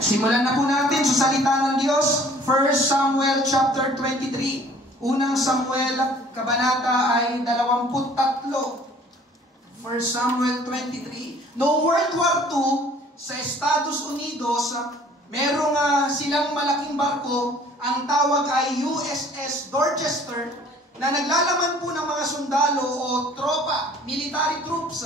Simulan na po natin sa salita ng Diyos. 1 Samuel chapter 23. Unang Samuel, kabanata ay 23. 1 Samuel 23. Noong World War II, sa Estados Unidos, merong silang malaking barko. Ang tawag ay USS Dorchester, na naglalaman po ng mga sundalo o tropa, military troops,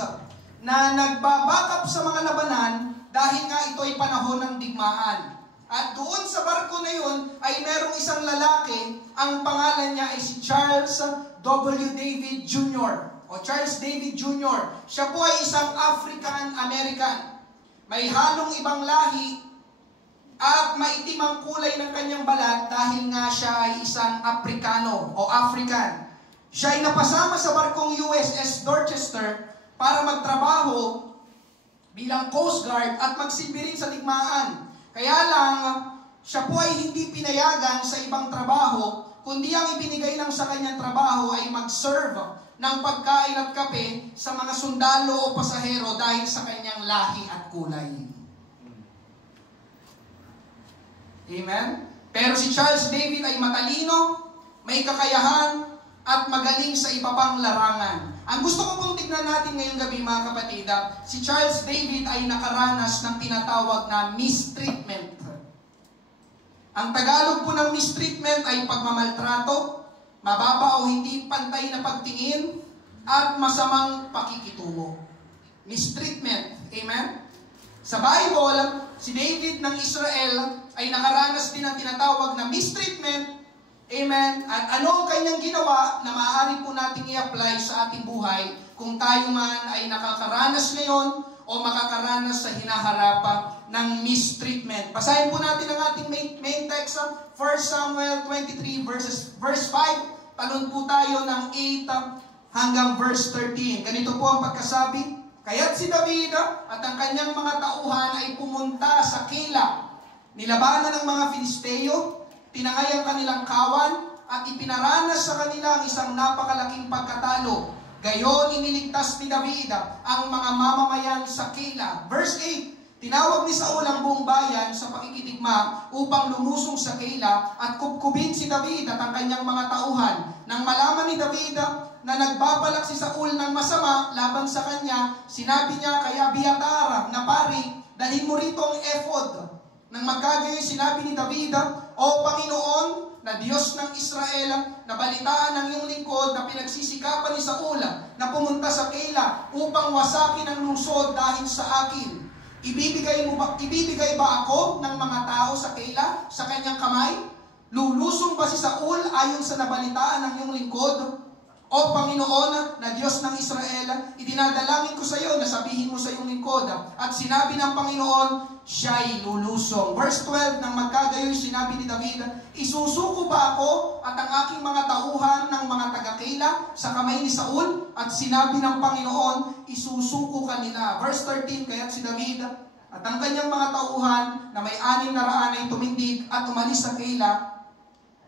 na nagbabackup sa mga labanan dahil nga ito ay panahon ng digmaan. At doon sa barko na yun ay merong isang lalaki, ang pangalan niya ay si Charles W. David Jr. o Charles David Jr. Siya po ay isang African-American. May halong ibang lahi at maitim ang kulay ng kanyang balat dahil nga siya ay isang Afrikano o African. Siya ay napasama sa barkong USS Dorchester para magtrabaho bilang Coast Guard at magsilbi rin sa digmaan. Kaya lang, siya po ay hindi pinayagan sa ibang trabaho, kundi ang ibinigay lang sa kanyang trabaho ay mag-serve ng pagkain at kape sa mga sundalo o pasahero dahil sa kanyang lahi at kulay. Amen? Pero si Charles David ay matalino, may kakayahan, at magaling sa iba pang larangan. Ang gusto ko pong tignan natin ngayong gabi mga kapatid, si Charles David ay nakaranas ng tinatawag na mistreatment. Ang Tagalog po ng mistreatment ay pagmamaltrato, mababa o hindi pantay na pagtingin, at masamang pakikitungo. Mistreatment. Amen? Sa Bible, si David ng Israel ay nakaranas din ng tinatawag na mistreatment. Amen? At ano ang kanyang ginawa na maaari po nating i-apply sa ating buhay kung tayo man ay nakakaranas ngayon o makakaranas sa hinaharap ng mistreatment. Basahin po natin ang ating main text, 1 Samuel 23 verse 5. Talon po tayo ng 8 hanggang verse 13. Ganito po ang pagkasabi. Kaya't si David at ang kanyang mga tauhan ay pumunta sa Keilah. Nilabanan ng mga Filisteo, tinangay ang kanilang kawan, at ipinaranas sa kanila ang isang napakalaking pagkatalo. Gayon, iniligtas ni David ang mga mamamayan sa Keilah. Verse 8, tinawag ni Saul ang buong bayan sa pakikitigma upang lumusong sa Keilah at kubkubin si David at ang kanyang mga tauhan. Nang malaman ni David na nagbabalak si Saul ng masama laban sa kanya, sinabi niya kay Abiatar na pari, dalhin mo rito ang ephod. Nang magkagayon, sinabi ni David, O Panginoon, na Diyos ng Israel, nabalitaan ng iyong lingkod na pinagsisikapan ni Saul na pumunta sa Keilah upang wasakin ang lungsod dahil sa akin. Ibibigay ba ako ng mga tao sa Keilah sa kanyang kamay? Lulusong ba si Saul ayon sa nabalitaan ng iyong lingkod? O Panginoon, na Diyos ng Israel, idinadalangin ko sa iyo na sabihin mo sa iyong lingkod. At sinabi ng Panginoon, siya'y lulusong. Verse 12, nang magkagayoy sinabi ni David, isusuko ba ako at ang aking mga tauhan ng mga taga-Keilah sa kamay ni Saul? At sinabi ng Panginoon, isusuko ka nila. Verse 13, kaya't si David at ang kanyang mga tauhan na may 600 ay tumindig at umalis sa Keilah.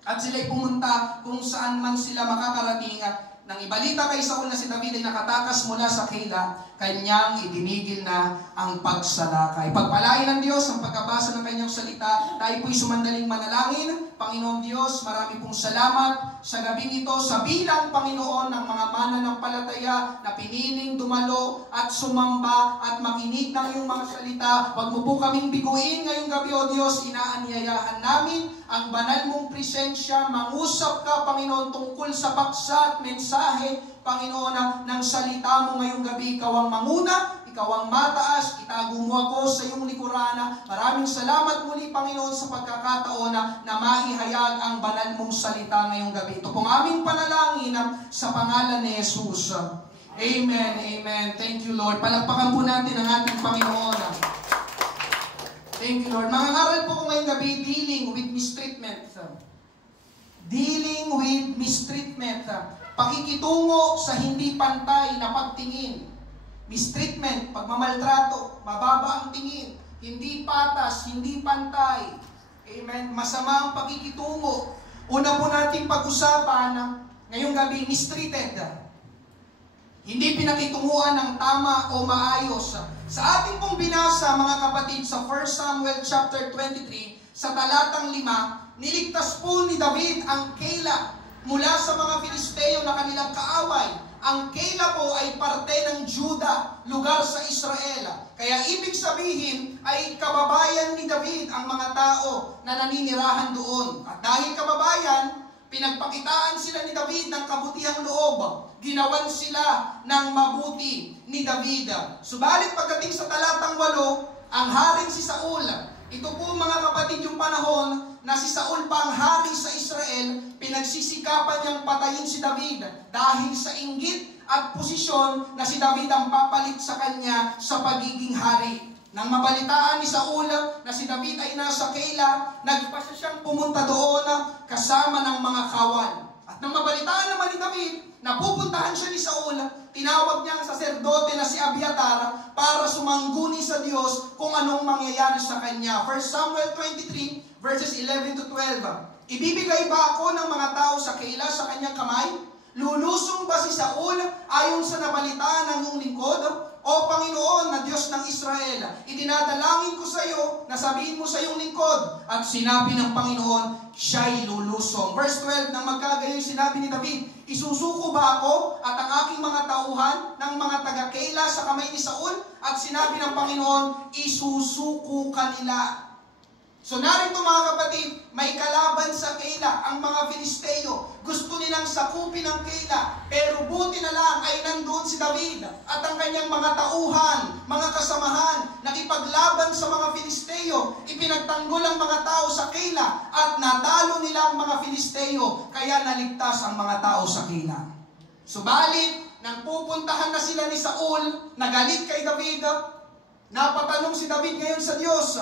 At sila'y pumunta kung saan man sila makakarating. Nang ibalita kay Saul na si David ay nakatakas mula sa Keilah, kanyang itinigil na ang pagsalakay. Pagpalain ng Diyos ang pagkabasa ng kanyang salita. Tayo po'y sumandaling manalangin. Panginoon Diyos, marami pong salamat sa gabing ito sa bilang Panginoon ng mga mananampalataya na piniling dumalo at sumamba at makinig ng iyong mga salita. Huwag mo po kaming biguin ngayong gabi, O Diyos. Inaanyayahan namin ang banal mong presensya. Mangusap ka, Panginoon, tungkol sa paksa at mensahe, Panginoon, ng salita mo ngayong gabi. Ikaw ang manguna, ikaw ang mataas, itago mo ako sa iyong likurana. Maraming salamat muli, Panginoon, sa pagkakataon na maihayag ang banal mong salita ngayong gabi. Ito pong aming panalangin sa pangalan ni Jesus. Amen, amen. Thank you, Lord. Palakpakan po natin ang ating Panginoon. Thank you, Lord. Mga ngaral po ko ngayong gabi, dealing with mistreatment. Dealing with mistreatment. Pakikitungo sa hindi pantay na pagtingin. Mistreatment, pagmamaltrato, mababa ang tingin, hindi patas, hindi pantay. Amen. Masama ang pakikitungo. Una po natin pag-usapan ngayong gabi, mistreated. Hindi pinakitunguhan ng tama o maayos. Sa ating pong binasa, mga kapatid, sa 1 Samuel chapter 23, sa talatang 5, niligtas po ni David ang Keila mula sa mga Filisteo na kanilang kaaway. Ang Keila po ay parte ng Juda, lugar sa Israel. Kaya ibig sabihin ay kababayan ni David ang mga tao na naninirahan doon. At dahil kababayan, pinagpakitaan sila ni David ng kabutihang loob. Ginawan sila ng mabuti ni David. Subalit pagdating sa talatang 8, ang haring si Saul. Ito po mga kapatid yung panahon na si Saul pa ang hari sa Israel, pinagsisikapan niyang patayin si David dahil sa inggit at posisyon na si David ang papalit sa kanya sa pagiging hari. Nang mabalitaan ni Saul na si David ay nasa Keila, nagpasya siyang pumunta doon kasama ng mga kawal. At nang mabalitaan naman ni David na pupuntahan siya ni Saul, tinawag niya ang saserdote na si Abiatar para sumangguni sa Diyos kung anong mangyayari sa kanya. 1 Samuel 23 verses 11 to 12. Ibibigay ba ako ng mga tao sa Keila sa kanyang kamay? Lulusong ba si Saul ayon sa nabalitaan ng iyong lingkod? O Panginoon na Diyos ng Israel, idinadalangin ko sa iyo na sabihin mo sa iyong lingkod. At sinabi ng Panginoon, siya'y lulusong. Verse 12, nang magkagayon sinabi ni David, isusuko ba ako at ang aking mga tauhan ng mga taga-Keila sa kamay ni Saul? At sinabi ng Panginoon, isusuko kanila. So narito mga kapatid, may kalaban sa Keila, ang mga Filisteo. Gusto nilang sakupin ang Keila, pero buti na lang ay nandoon si David at ang kanyang mga tauhan, mga kasamahan, nakipaglaban sa mga Filisteo. Ipinagtanggol ang mga tao sa Keila at natalo nila ang mga Filisteo, kaya naligtas ang mga tao sa Keila. Subalit, nang pupuntahan na sila ni Saul, nagalit kay David, napatanong si David ngayon sa Diyos,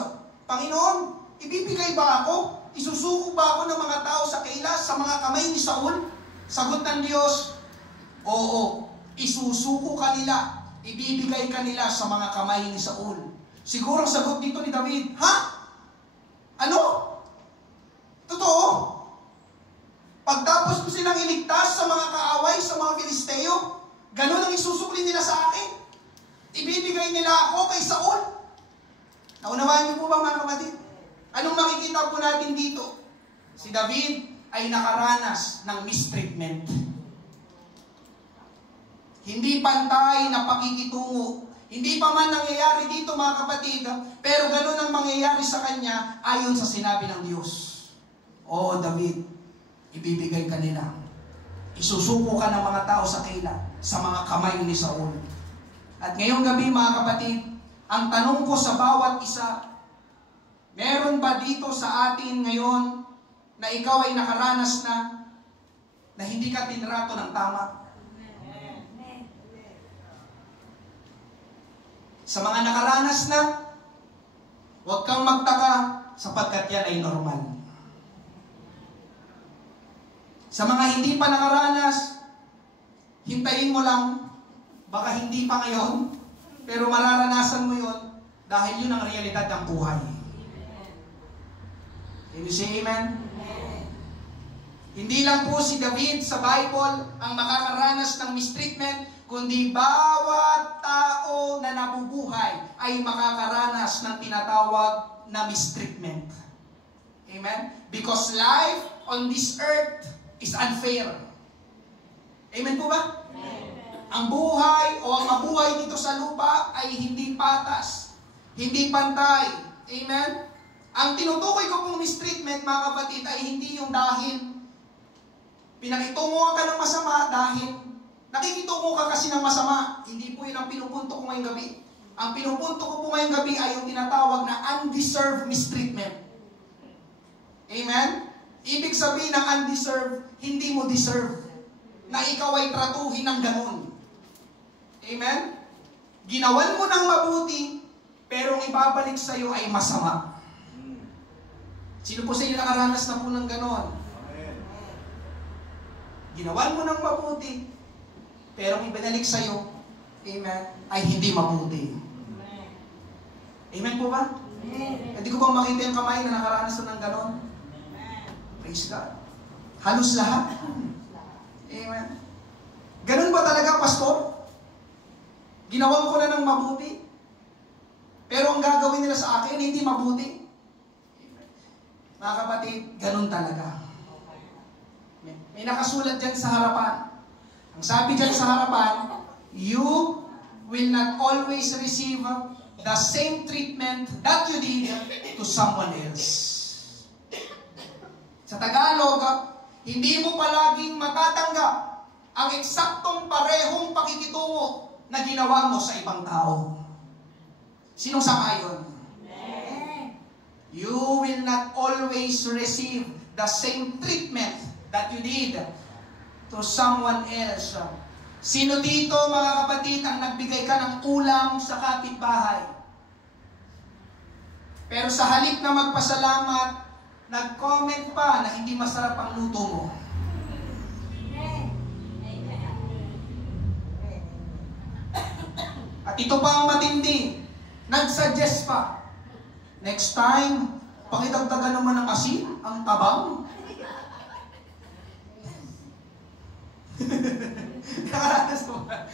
Panginoon, ibibigay ba ako? Isusuko ba ako ng mga tao sa Keila sa mga kamay ni Saul? Sagot ng Diyos, oo, isusuko kanila, ibibigay kanila sa mga kamay ni Saul. Siguro ang sagot dito ni David, ha? Ano? Totoo? Pagtapos ko silang iligtas sa mga kaaway, sa mga Filisteo, ganun ang isusukli nila sa akin? Ibibigay nila ako kay Saul? Naunawaan niyo po ba mga kapatid? Anong makikita po natin dito? Si David ay nakaranas ng mistreatment. Hindi pantay na pakikitungo. Hindi pa man nangyayari dito mga kapatid, pero ganun ang mangyayari sa kanya ayon sa sinabi ng Diyos. Oo David, ibibigay ka nila. Isusuko ka ng mga tao sa Keila, sa mga kamay ni Saul. At ngayong gabi mga kapatid, ang tanong ko sa bawat isa, meron ba dito sa atin ngayon na ikaw ay nakaranas na hindi ka tinrato ng tama? Sa mga nakaranas na, huwag kang magtaka sapagkat yan ay normal. Sa mga hindi pa nakaranas, hintayin mo lang, baka hindi pa ngayon, pero mararanasan mo yun dahil yun ang realidad ng buhay. Can you say amen? Amen? Hindi lang po si David sa Bible ang makakaranas ng mistreatment, kundi bawat tao na nabubuhay ay makakaranas ng tinatawag na mistreatment. Amen? Because life on this earth is unfair. Amen po ba? Amen. Ang buhay o ang mabuhay dito sa lupa ay hindi patas, hindi pantay. Amen? Ang tinutukoy ko pong mistreatment, mga kapatid, ay hindi yung dahil pinakitunguhan ka ng masama dahil nakikitungo ka kasi ng masama. Hindi po yun ang pinupunto ko ngayong gabi. Ang pinupunto ko po ngayong gabi ay yung tinatawag na undeserved mistreatment. Amen? Ibig sabihin ng undeserved, hindi mo deserve na ikaw ay tratuhin ng ganun. Amen? Ginawan mo ng mabuti, pero ang ibabalik sa iyo ay masama. Sino po sa inyo nakaranas na po ng ganon? Ginawan mo ng mabuti, pero ang ibinalik sa iyo, amen, ay hindi mabuti. Amen po ba? Hindi ko bang makita yung kamay na nakaranas na ng ganon? Praise God. Halos lahat. Amen. Ganun ba talaga, Pastor? Ginawan ko na ng mabuti. Pero ang gagawin nila sa akin, hindi mabuti. Mga kapatid, ganun talaga. May nakasulat dyan sa harapan. Ang sabi dyan sa harapan, you will not always receive the same treatment that you did to someone else. Sa Tagalog, hindi mo palaging matatanggap ang eksaktong parehong pakikitungo na ginawa mo sa ibang tao. Sinong sangayon? You will not always receive the same treatment that you did to someone else. Sino dito, mga kapatid, ang nagbigay ka ng ulam sa kapitbahay? Pero sa halip na magpasalamat, nag-comment pa na hindi masarap ang luto mo. At ito pa ang matindi, nag-suggest pa. Next time, pakidagdagan naman ng asin, ang tabang. Nakaranas mo ba?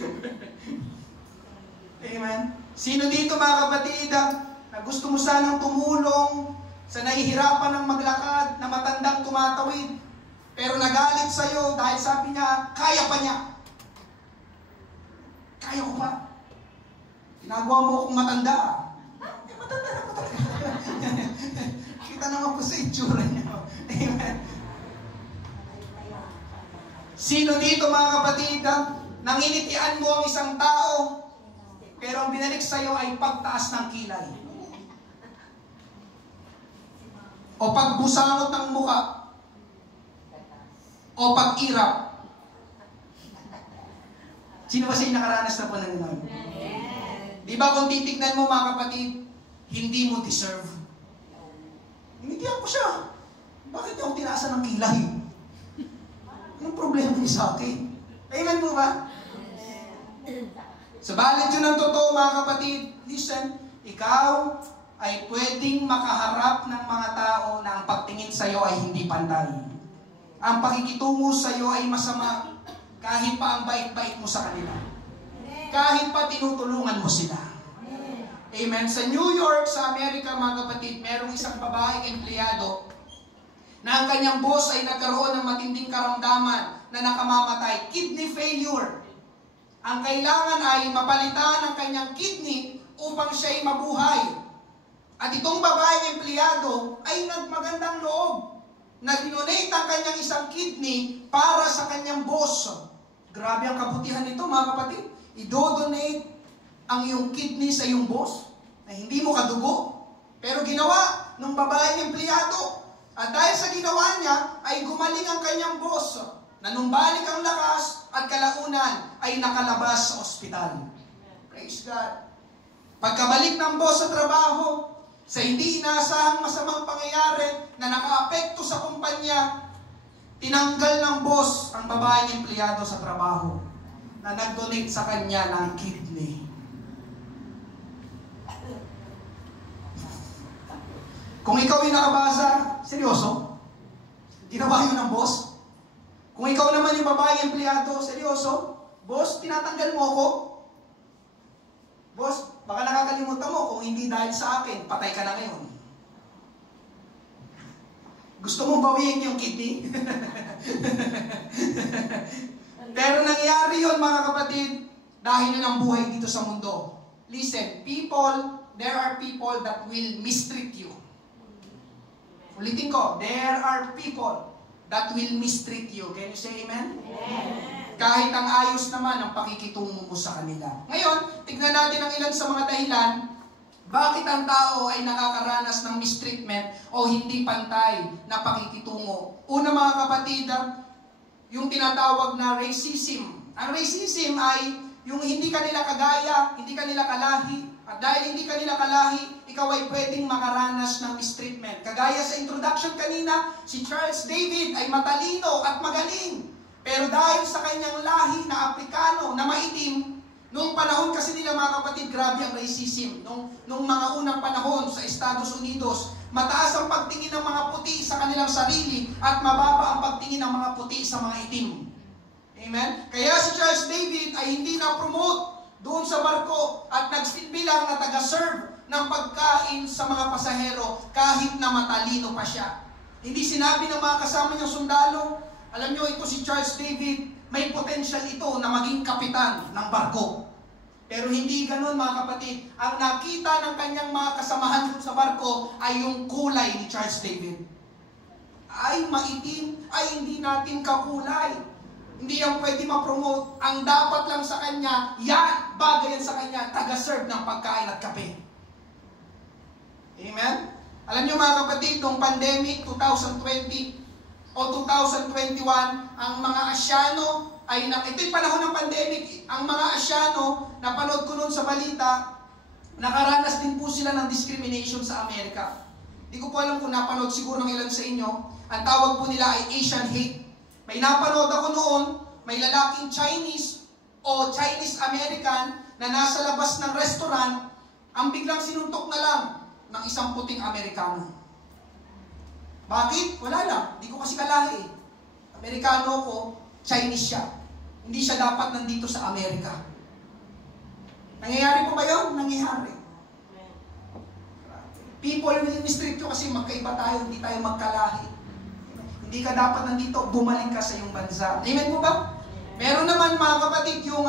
Amen? Sino dito, mga kapatid, na gusto mo sanang tumulong sa nahihirapan ng maglakad, na matandang tumatawid, pero nagalit sa'yo dahil sabi niya, kaya pa niya. Kaya ko pa. Ginagawa mo akong matanda. Matanda na po talaga. Kita naman po sa itsura niya. Amen. Sino dito, mga kapatid, nanginitian mo ang isang tao, pero ang binalik sa'yo ay pagtaas ng kilay? O pagbusangot ng muka? O pag-irap? Sino ba sa'yo nakaranas na po ng gano'n? Di ba kung titignan mo, mga kapatid, hindi mo deserve. Hinitian ko siya. Bakit niya ako tinaasan ng kilay? Anong problema niya sa akin? Amen mo ba? Sabalit yun ang totoo, mga kapatid. Listen, ikaw ay pwedeng makaharap ng mga tao na ang pagtingin sa iyo ay hindi pantay. Ang pakikitungo sa iyo ay masama kahit pa ang bait-bait mo sa kanila. Kahit pa tinutulungan mo sila. Amen. Sa New York, sa Amerika, mga kapatid, merong isang babaeng empleyado na ang kanyang boss ay nagkaroon ng matinding karamdaman na nakamamatay, kidney failure. Ang kailangan ay mapalitan ang kanyang kidney upang siya ay mabuhay. At itong babaeng empleyado ay nagmagandang loob na dinonate ang kanyang isang kidney para sa kanyang boss. Grabe ang kabutihan nito, mga kapatid. I-donate ang iyong kidney sa iyong boss na hindi mo kadugo. Pero ginawa ng babaeng empleyado. At dahil sa ginawa niya, ay gumaling ang kanyang boss. Na nung balik ang lakas at kalaunan, ay nakalabas sa ospital. Praise God. Pagkabalik ng boss sa trabaho, sa hindi inaasahang masamang pangyayari na nakaapekto sa kumpanya, tinanggal ng boss ang babaeng empleyado sa trabaho na nag-donate sa kanya ng kidney. Kung ikaw ay nakabasa, seryoso? Ginawa yun ng boss? Kung ikaw naman yung babaeng empleyado, seryoso? Boss, tinatanggal mo ako? Boss, baka nakakalimutan mo kung hindi dahil sa akin, patay ka na ngayon. Gusto mong bawiin yung kidney? Pero nangyari yun, mga kapatid, dahil yun ang buhay dito sa mundo. Listen, there are people that will mistreat you. Ulitin ko, there are people that will mistreat you. Can you say amen? Amen. Kahit ang ayos naman ang pakikitungo mo sa kanila. Ngayon, tignan natin ang ilan sa mga dahilan bakit ang tao ay nakakaranas ng mistreatment o hindi pantay na pakikitungo. Una, mga kapatid, yung tinatawag na racism. Ang racism ay yung hindi kanila kagaya, hindi kanila kalahi. At dahil hindi kanila kalahi, ikaw ay pwedeng makaranas ng mistreatment. Kagaya sa introduction kanina, si Charles David ay matalino at magaling. Pero dahil sa kanyang lahi na Aprikano, na maitim, nung panahon kasi nila, mga kapatid, grabe ang racism. Nung mga unang panahon sa Estados Unidos, mataas ang pagtingin ng mga puti sa kanilang sarili at mababa ang pagtingin ng mga puti sa mga itim. Amen? Kaya si Charles David ay hindi na-promote doon sa barko at nagsilbi lang na taga-serve ng pagkain sa mga pasahero kahit na matalino pa siya. Hindi sinabi ng mga kasama niyang sundalo, alam niyo, ito si Charles David, may potential ito na maging kapitan ng barko. Pero hindi ganun, mga kapatid. Ang nakita ng kanyang mga kasamahan sa barko ay yung kulay ni Charles David. Ay, maitim. Ay, hindi natin kakulay. Hindi yan pwede ma-promote. Ang dapat lang sa kanya, yan, bagay yan sa kanya, taga-serve ng pagkain at kape. Amen? Alam niyo, mga kapatid, noong pandemic 2020 o 2021, ang mga Asyano ay, ito'y panahon ng pandemic, ang mga Asyano, napanood ko noon sa balita, nakaranas din po sila ng discrimination sa Amerika. Hindi ko po alam kung napanood, siguro ng ilan sa inyo. Ang tawag po nila ay Asian hate. May napanood ako noon, may lalaking Chinese o Chinese-American na nasa labas ng restaurant, ang biglang sinuntok na lang ng isang puting Amerikano. Bakit? Wala lang. Hindi ko kasi kalahi. Amerikano ko, Chinese siya. Hindi siya dapat nandito sa Amerika. Nangyayari po ba yun? Nangyayari. People will mistreat you kasi magkaiba tayo, hindi tayo magkalahi. Hindi ka dapat nandito, bumalik ka sa iyong bansa. Amen po ba? Meron naman, mga kapatid, yung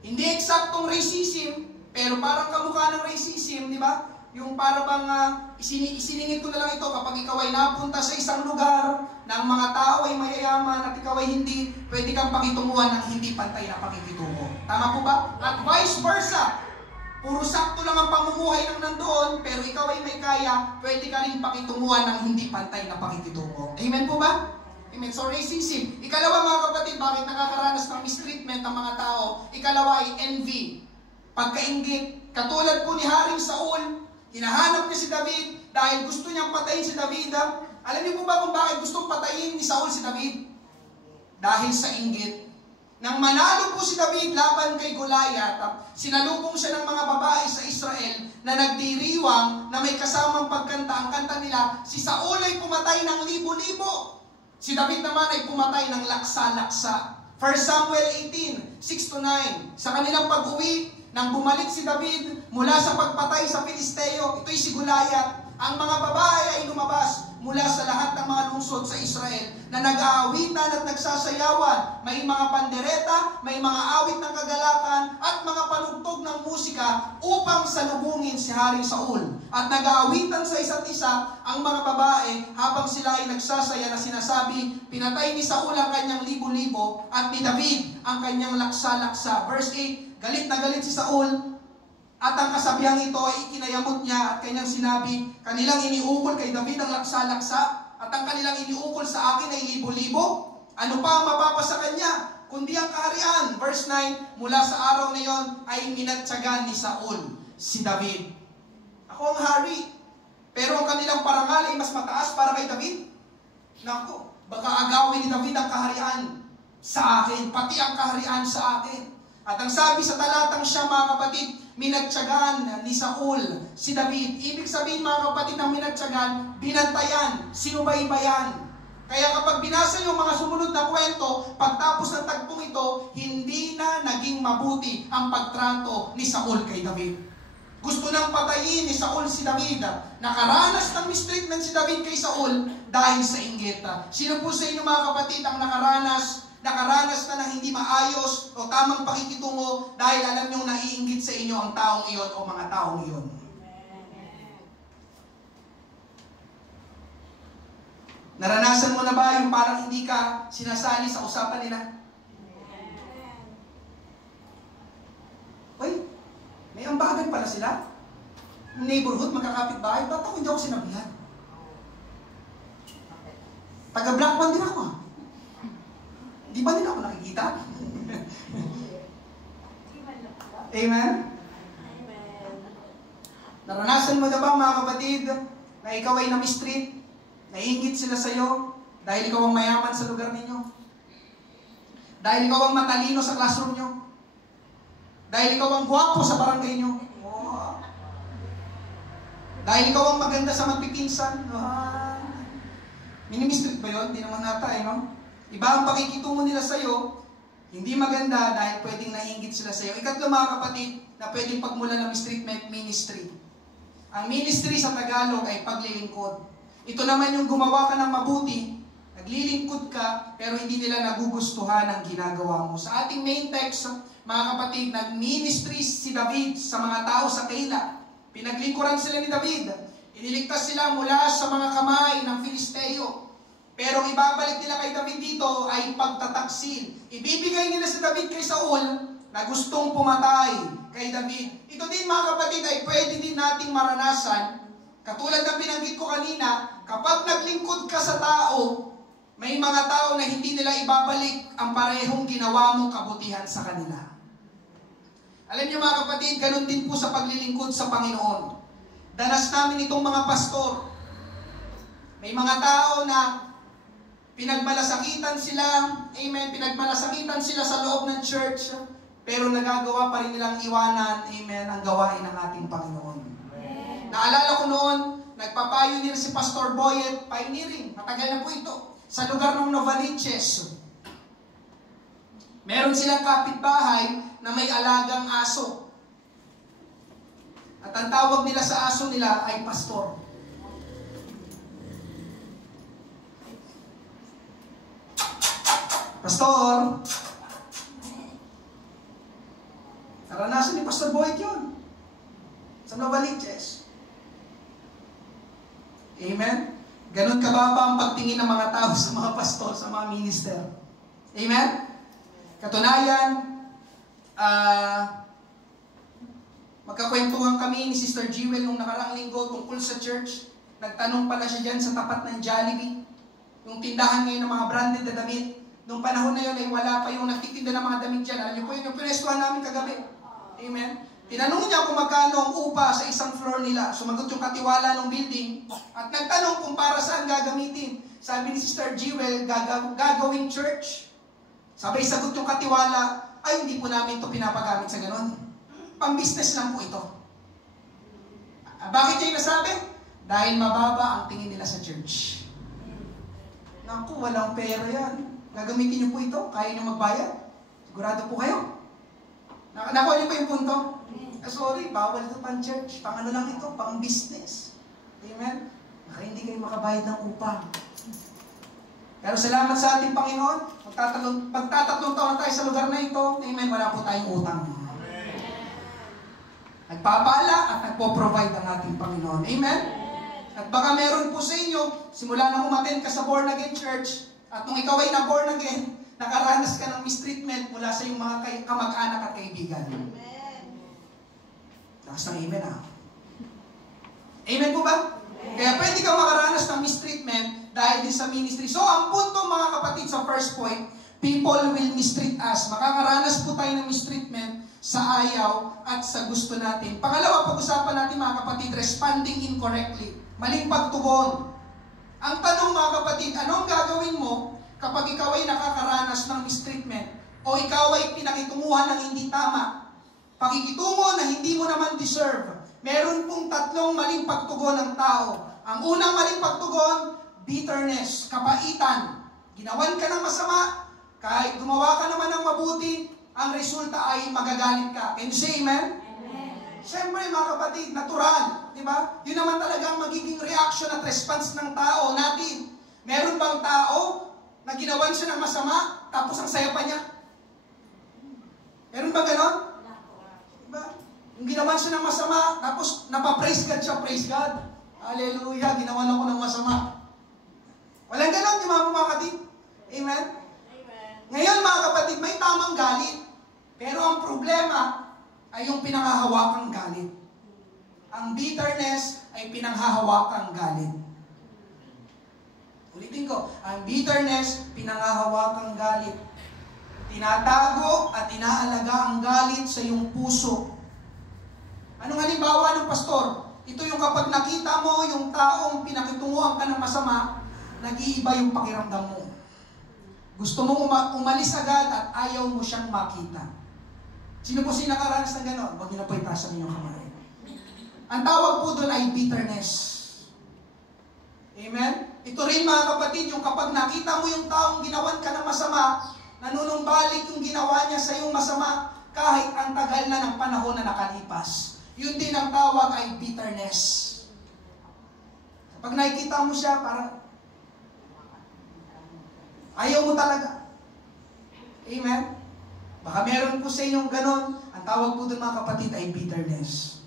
hindi eksaktong racism, pero parang kamukha ng racism, di ba? Yung para bang isiningit ko na lang ito kapag ikaw ay napunta sa isang lugar na ang mga tao ay mayayaman at ikaw ay hindi, pwede kang pakitunguhan ng hindi pantay na pakikitungo. Tama po ba? At vice versa. Puro sakto lang ang pamumuhay ng nandoon, pero ikaw ay may kaya, pwede ka rin pakitunguhan ng hindi pantay na pakikitungo. Amen po ba? Amen. So racism. Ikalawa, mga kapatid, bakit nakakaranas ng mistreatment ng mga tao? Ikalawa ay envy. Pagkainggit. Katulad po ni Haring Saul, hinahanap niya si David dahil gusto niyang patayin si David. Alam niyo po ba kung bakit gustong patayin ni Saul si David? Dahil sa inggit. Nang manalo po si David laban kay Goliath, sinalubong siya ng mga babae sa Israel na nagdiriwang na may kasamang pagkanta. Ang kanta nila, si Saul ay pumatay ng libo-libo. Si David naman ay pumatay ng laksa-laksa. 1 Samuel 18, 6-9. Sa kanilang pag-uwi, nang bumalik si David mula sa pagpatay sa Filisteo, ito'y si Goliath, ang mga babae ay lumabas mula sa lahat ng mga lungsod sa Israel na nag-aawitan at nagsasayawan. May mga pandereta, may mga awit ng kagalakan at mga panugtog ng musika upang salubungin si Haring Saul. At nag-aawitan sa isa't isa ang mga babae habang sila ay nagsasaya na sinasabi, pinatay ni Saul ang kanyang libo-libo at ni David ang kanyang laksa-laksa. Verse 8, galit na galit si Saul. At ang kasabihang ito ay ikinayamot niya at kanyang sinabi, kanilang iniukol kay David ang laksa-laksa at ang kanilang iniukol sa akin ay libo-libo. Ano pa ang mapapasa kanya? Kundi ang kaharian. Verse 9, mula sa araw na yon ay minatsagan ni Saul si David. Ako ang hari, pero ang kanilang parangal ay mas mataas para kay David. Nako, baka agawin ni David ang kaharian sa akin, pati ang kaharian sa akin. At ang sabi sa talatang siya, mga kapatid, minatsagan ni Saul si David. Ibig sabihin, mga kapatid, ng minatsagan, binantayan, sinubaybayan. Kaya kapag binasa niyo mga sumunod na kwento, pagtapos ng tagpong ito, hindi na naging mabuti ang pagtrato ni Saul kay David. Gusto nang patayin ni Saul si David. Nakaranas ng mistreatment si David kay Saul dahil sa inggit. Sino po sa inyo, mga kapatid, ang nakaranas na ng hindi maayos o tamang pakikitungo dahil alam nyo naiinggit sa inyo ang taong iyon o mga taong iyon? Naranasan mo na ba yung parang hindi ka sinasali sa usapan nila? Uy, may ambagan pala sila. Neighborhood, magkakapit-bahay, ba't ako hindi ako sinabihan? Taga-Blackman din ako. Di ba nila ako nakikita? Amen? Naranasan mo na ba, mga kapatid, na ikaw ay na-mistreat? Naiingit sila sa'yo dahil ikaw ang mayaman sa lugar ninyo? Dahil ikaw ang matalino sa classroom nyo? Dahil ikaw ang gwapo sa barangay nyo? Oh. Dahil ikaw ang maganda sa magpipinsan? Oh. Minimistreat ba yun? Hindi naman nata, no? Iba ang pakikitungo nila sa'yo Hindi maganda dahil pwedeng naiinggit sila sa iyo. Ikatlo mga kapatid, na pwedeng pagmulan ng mistreatment, ministry. Ang ministry sa Tagalog ay paglilingkod. Ito naman yung gumawa ka ng mabuti, naglilingkod ka, pero hindi nila nagugustuhan ang ginagawa mo. Sa ating main text, mga kapatid, nag-ministry si David sa mga tao sa Keila. Pinaglingkuran sila ni David. Iniligtas sila mula sa mga kamay ng Filisteo. Pero ibabalik nila kay David dito ay pagtataksil. Ibibigay nila si David kay Saul na gustong pumatay kay David. Ito din mga kapatid ay pwede din nating maranasan. Katulad ng binanggit ko kanina, kapag naglingkod ka sa tao, may mga tao na hindi nila ibabalik ang parehong ginawa mong kabutihan sa kanila. Alam niyo mga kapatid, ganun din po sa paglilingkod sa Panginoon. Danas namin itong mga pastor. May mga tao na pinagmalasakitan sila, amen, pinagmalasakitan sila sa loob ng church, pero nagagawa pa rin nilang iwanan, amen, ang gawain ng ating Panginoon. Amen. Naalala ko noon, nagpa-pioneer si Pastor Boyet, pioneering, matagal na po ito, sa lugar ng Novaliches. Meron silang kapitbahay na may alagang aso. At ang tawag nila sa aso nila ay pastor. Pastor, naranasan ni Pastor Boyd yun sa Novaliches. Amen? Ganon kababa ang pagtingin ng mga tao sa mga pastor, sa mga minister. Amen? Katunayan, magkakwentuhan kami ni Sister Jewel nung nakaraang linggo tungkol sa church. Nagtanong pala siya dyan sa tapat ng Jollibee. Yung tindahan ngayon ng mga branded na damit. Nung panahon na yun ay wala pa yung nagtitinda ng mga damit dyan. Alam niyo po yun, yung pinestuhan namin kagabi. Amen? Tinanong niya kung magkano ang upa sa isang floor nila. Sumagot yung katiwala ng building. At nagtanong kung para saan gagamitin. Sabi ni Sister Jewel, gagawing church. Sabay sagot yung katiwala, ay hindi po namin ito pinapagamit sa ganon. Pang-business lang po ito. Bakit niya yung nasabi? Dahil mababa ang tingin nila sa church. Naku, walang pera yan. Gagamitin niyo po ito? Kaya niyo magbayad? Sigurado po kayo? Nakuha niyo pa yung punto? Sorry, bawal ito pang church. Pang ano lang ito? Pang business. Amen? Baka hindi kayo makabayad ng upa. Pero salamat sa ating Panginoon. Magtatatlong taon na tayo sa lugar na ito. Amen? Wala po tayong utang. Amen. Nagpapala at nagpo-provide ang ating Panginoon. Amen? At baka meron po sa inyo, simula na umattend ka sa born again church, at nung ikaw ay na-born again, nakaranas ka ng mistreatment mula sa iyong mga kamag-anak at kaibigan. Amen. Lakas ng amen ah. Amen po ba? Amen. Kaya pwede kang makaranas ng mistreatment dahil din sa ministry. So ang punto mga kapatid sa first point, people will mistreat us. Makakaranas po tayo ng mistreatment sa ayaw at sa gusto natin. Pangalawa, pag-usapan natin mga kapatid, responding incorrectly. Maling pagtugon. Ang tanong mga kapatid, anong gagawin mo kapag ikaw ay nakakaranas ng mistreatment o ikaw ay pinakitunguhan ng hindi tama? Pakikitungo na hindi mo naman deserve. Meron pong tatlong maling pagtugon ng tao. Ang unang maling pagtugon, bitterness, kapaitan. Ginawan ka ng masama, kahit gumawa ka naman ng mabuti, ang resulta ay magagalit ka. Can you say amen? Siyempre mga kapatid, natural, di ba? Yun naman talaga ang magiging reaction at response ng tao natin. Meron bang tao na ginawan siya ng masama, tapos ang saya pa niya? Meron ba ganon? Diba? Yung ginawan siya ng masama, tapos napapraise God siya, praise God. Hallelujah, ginawan ako ng masama. Walang ganon, di ba mga kapatid? Amen? Ngayon mga kapatid, may tamang galit. Pero ang problema ay yung pinanghahawakang galit. Ang bitterness ay pinanghahawakang galit. Ulitin ko, ang bitterness, pinanghahawakang galit. Tinatago at inaalaga ang galit sa iyong puso. Anong halimbawa ng pastor? Ito yung kapag nakita mo yung taong pinakitunguhan ka ng masama, nag-iiba yung pakiramdam mo. Gusto mo umalis agad at ayaw mo siyang makita. Sino po siya nakaranas ng gano'n? Huwag niyo na po itaas ang inyong kamay. Ang tawag po doon ay bitterness. Amen? Ito rin mga kapatid, yung kapag nakita mo yung taong ginawan ka ng masama, nanunumbalik yung ginawa niya sa iyong masama kahit ang tagal na ng panahon na nakalipas. Yun din ang tawag ay bitterness. Pag nakikita mo siya, parang ayaw mo talaga. Amen? Baka meron po sa inyong ganon. Ang tawag po doon mga kapatid ay bitterness.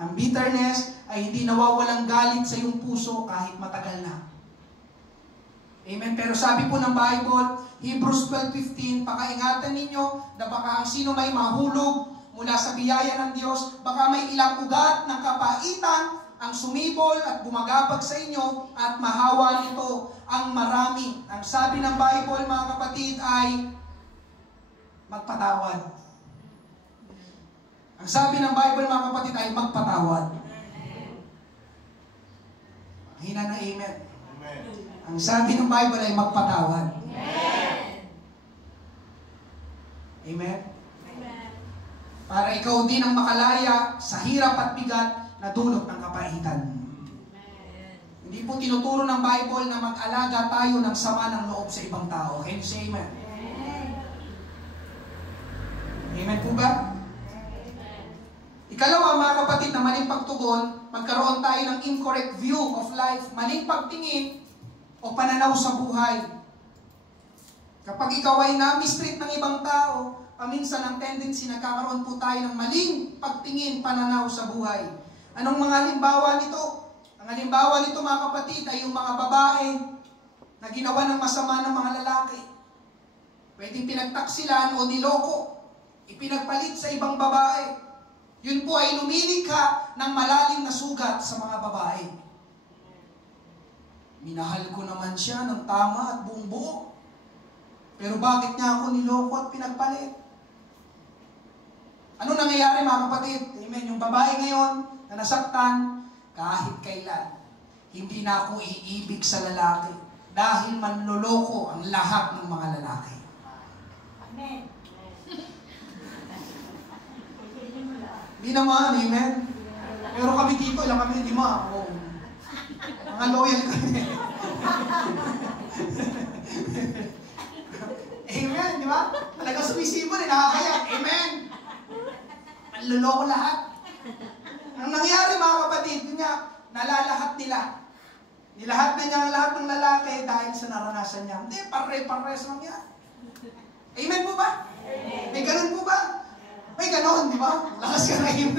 Ang bitterness ay hindi nawawalang galit sa iyong puso kahit matagal na. Amen? Pero sabi po ng Bible, Hebrews 12:15, pakaingatan ninyo na baka ang sino may mahulog mula sa biyaya ng Diyos, baka may ilang ugat ng kapaitan ang sumibol at bumagabag sa inyo at mahawa nito ang marami. Ang sabi ng Bible, mga kapatid, ay magpatawad. Ang sabi ng Bible, mga kapatid, ay magpatawad. Hina na amen. Amen. Ang sabi ng Bible ay magpatawad. Amen. Amen. Para ikaw din ang makalaya sa hirap at bigat na dulot ng kapaitan. Amen. Hindi po tinuturo ng Bible na mag-alaga tayo ng sama ng loob sa ibang tao. Can you say amen? Amen po ba? Ikalawa, mga kapatid, na maling pagtugon, magkaroon tayo ng incorrect view of life, maling pagtingin o pananaw sa buhay. Kapag ikaw ay na-mistreat ng ibang tao, paminsan ang tendency nagkakaroon po tayo ng maling pagtingin, pananaw sa buhay. Anong mga halimbawa nito? Ang halimbawa nito, mga kapatid, ay yung mga babae na ginawa ng masama ng mga lalaki. Pwedeng pinagtaksilan o niloko, ipinagpalit sa ibang babae. Yun po ay lumilikha ng malalim na sugat sa mga babae. Minahal ko naman siya ng tama at buong buo. Pero bakit niya ako niloko at pinagpalit? Ano nangyayari, mga kapatid? Amen. Yung babae ngayon na nasaktan, kahit kailan, hindi na ako iibig sa lalaki dahil manloloko ang lahat ng mga lalaki. Amen. Hindi naman, amen. Pero kami dito, ilang kami, hindi mo ako. Mga loyal kami. Amen, di ba? Talagang sumisibol, nakakaya. Amen. Manloloko lahat. Ang nangyari, mga kapatid, yun nga, nalalahat nila. Nilahat na niya ang lahat ng lalaki dahil sa naranasan niya. Hindi, pare-pares lang yan. Amen po ba? Amen. May ganun po ba? May ganon, di ba? Lakas ka na yun.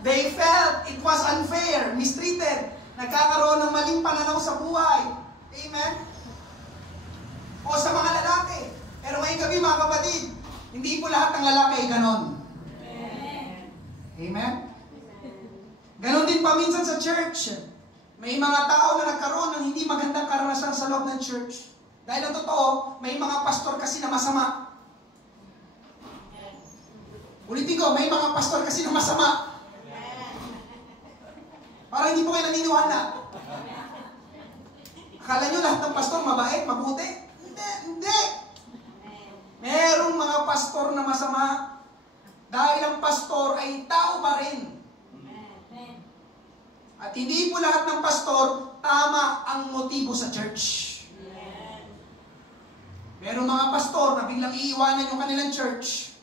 They felt it was unfair, mistreated. Nagkakaroon ng maling pananaw sa buhay. Amen? O sa mga lalaki. Pero ngayong gabi, mga kapatid, hindi po lahat ng lalaki ay ganon. Amen? Ganon din paminsan sa church. May mga tao na nagkaroon ng hindi magandang karanasan sa loob ng church. Dahil ang totoo, may mga pastor kasi na masama. Ulitin ko, may mga pastor kasi na masama. Parang hindi po kayo naniniwala. Akala nyo lahat ng pastor mabait, mabuti? Hindi. Merong mga pastor na masama. Dahil ang pastor ay tao pa rin. At hindi po lahat ng pastor tama ang motibo sa church. Merong mga pastor na biglang iiwanan yung kanilang church.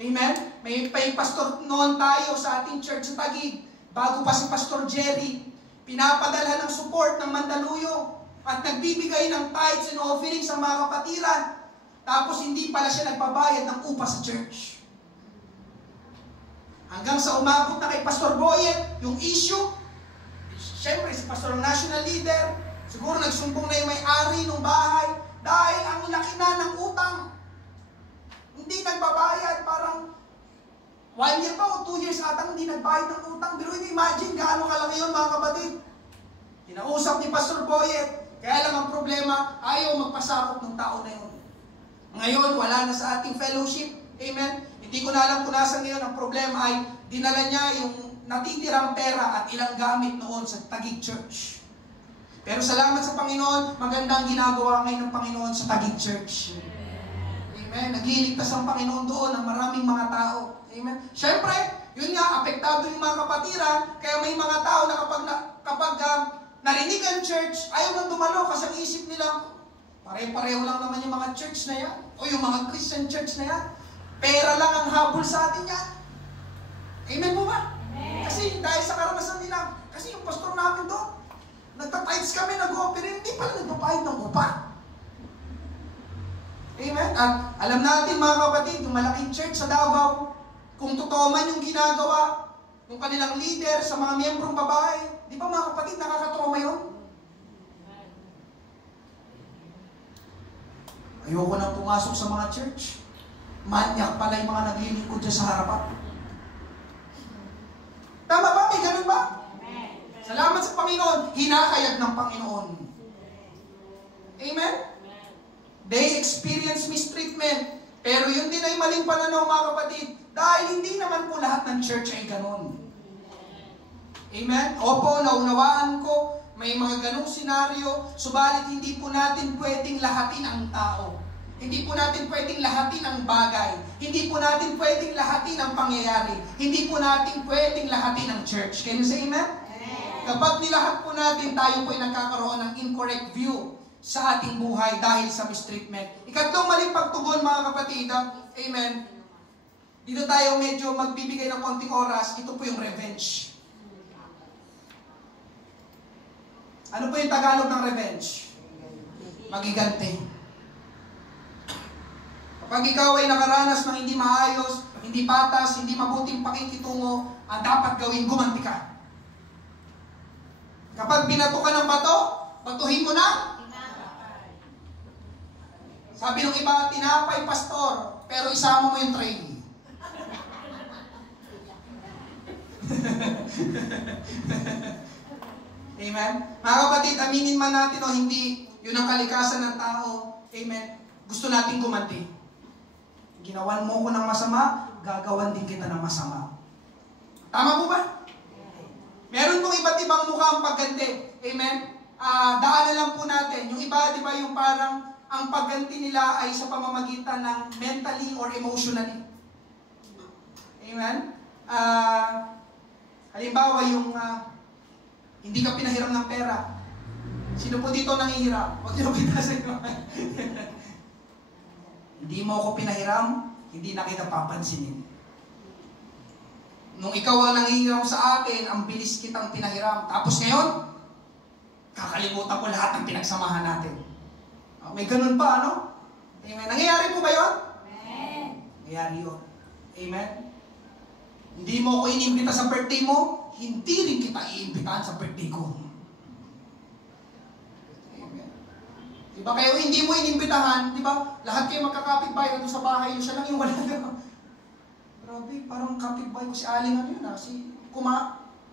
Amen? May pastor noon tayo sa ating church sa Taguig. Bago pa si Pastor Jerry, pinapadala ng support ng Mandaluyong at nagbibigay ng tithes and offerings sa mga kapatiran. Tapos hindi pala siya nagbabayad ng upa sa church. Hanggang sa umabot na kay Pastor Boyet, yung issue, siyempre si Pastor National Leader, siguro nagsumbong na yung may-ari ng bahay, dahil ang laki na ng utang. Hindi nagbabayad, parang 1 year pa o 2 years atang hindi nagbayad ng utang. Pero imagine gaano kalaki yun, mga kapatid. Kinausap ni Pastor Boyet, kaya lang ang problema, ayaw magpasakop ng tao na yun. Ngayon, wala na sa ating fellowship. Amen? Hindi ko na alam kung nasa ngayon. Ang problema ay dinala niya yung natitirang pera at ilang gamit noon sa Taguig Church. Pero salamat sa Panginoon, maganda ang ginagawa ngayon ng Panginoon sa Taguig Church. Amen. Nagliligtas ang Panginoon doon ng maraming mga tao. Amen. Siyempre, yun nga, apektado yung mga kapatiran, kaya may mga tao na kapag narinig ang church, ayaw nang dumalo kasi ang isip nila, pare-pareho lang naman yung mga church na yan, o yung mga Christian church na yan. Pera lang ang habol sa atin yan. Amen po ba? Amen. Kasi dahil sa karanasan nila, kasi yung pastor namin doon, nagtatides kami, nag-ooperate, hindi pala nagpapahid ng upa. Amen? At alam natin mga kapatid, yung malaking church sa Davao, kung totoo man yung ginagawa, yung kanilang leader sa mga miyembrong babae, di ba mga kapatid, nakakatrauma yun? Ayoko nang pumasok sa mga church. Manyak pala yung mga naglilingkod dyan sa harapan. Tama ba? May ganun ba? Salamat sa Panginoon. Hinakayag ng Panginoon. Amen? They experience mistreatment. Pero yun din ay maling pananaw mga kapatid. Dahil hindi naman po lahat ng church ay ganun. Amen? Opo, naunawaan ko. May mga ganung senaryo. Subalit hindi po natin pwedeng lahatin ang tao. Hindi po natin pwedeng lahatin ang bagay. Hindi po natin pwedeng lahatin ang pangyayari. Hindi po natin pwedeng lahatin ang church. Can you say amen? Kapag nilahat po natin, tayo po ay nagkakaroon ng incorrect view sa ating buhay dahil sa mistreatment. Ikatlong maling pagtugon mga kapatid, amen, dito tayo medyo magbibigay ng konting oras, ito po yung revenge. Ano po yung Tagalog ng revenge? Magiganti. Kapag ikaw ay nakaranas ng hindi maayos, hindi patas, hindi mabuting pakikitungo, ang dapat gawin, gumanti ka. Kapag binato ka ng bato, batuhin mo na. Sabi ng iba, tinapay pastor, pero isama mo yung train. Amen? Mga kapatid, aminin man natin o hindi, yun ang kalikasan ng tao. Amen? Gusto natin gumanti. Ginawan mo ko ng masama, gagawan din kita ng masama. Tama po ba? Meron pong iba't ibang mukha ang pagganti. Amen? Daanan lang po natin. Yung iba, di ba, yung parang ang pagganti nila ay sa pamamagitan ng mentally or emotionally. Amen? Halimbawa, yung hindi ka pinahiram ng pera. Sino po dito nangihiram? Huwag niyo kita sa inyo. Hindi mo ako pinahiram, hindi na kita papansinin. Nung ikaw ang nangihiram sa akin, ang bilis kitang pinahiram. Tapos ngayon, kakalimutan ko lahat ng pinagsamahan natin. May ganun pa, ano? Amen. Nangyayari po ba yun? Amen. Nangyayari yun. Amen. Hindi mo ako inimbita sa birthday mo, hindi rin kita iimbitahan sa birthday ko. Diba? Kaya hindi mo inimbitahan, diba? Lahat kayo magkakapitbahay na doon sa bahay, siya lang yung wala na. Grabe, parang kapitbahay ko si Aling ano yun si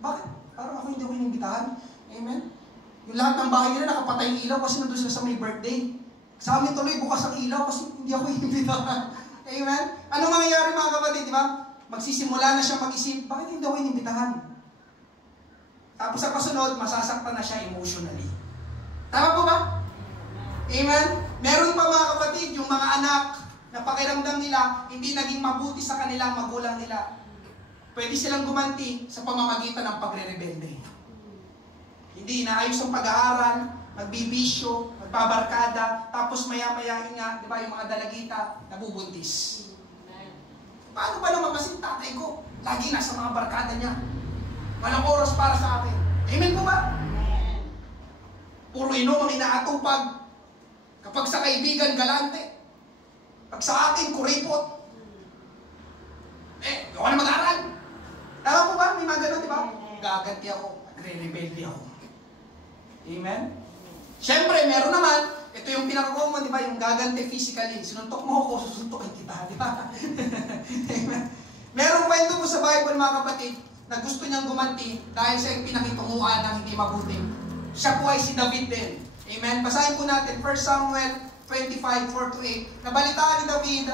Bakit? Parang ako hindi ko inimbitahan. Amen? Yung lahat ng bahay nila nakapatay yung ilaw kasi nandun sila sa may birthday. Sa amin tuloy bukas ang ilaw kasi hindi ako inimbitahan. Amen? Ano mangyayari mga kapatid, diba? Magsisimula na siya mag-isip, bakit hindi ako inimbitahan? Tapos sa kasunod, masasaktan na siya emotionally. Tama po ba? Amen? Meron pa mga kapatid, yung mga anak na pakiramdam nila, hindi naging mabuti sa kanilang magulang nila. Pwede silang gumanti sa pamamagitan ng pagre-rebelde. Hindi inaayos ang pag-aaral, magbibisyo, magbabarkada, tapos maya-maya nga, di ba, yung mga dalagita, nabubuntis. Paano ba naman kasi tatay ko, lagi nasa mga barkada niya. Walang oras para sa akin. Amen po ba? Puro inom ang inaatupag. Kapag sa kaibigan, galante. Pag sa akin, kuripot. Ako na mag-aaral. Tama po ba? May mga ganun, di ba? Gaganti ako. Nagre-rebelde ako. Amen? Siyempre, meron naman, ito yung pinaka-common, di ba? Yung gaganti physically. Sinuntok mo ako, susuntokin kita, di ba? Amen? Merong kwento po sa Bible, mga kapatid, na gusto niyang gumanti dahil sa pinakitunguan ng hindi mabuti. Siya po ay si David din. Amen? Basahin po natin, 1 Samuel 25:4-8. Nabalitaan ni David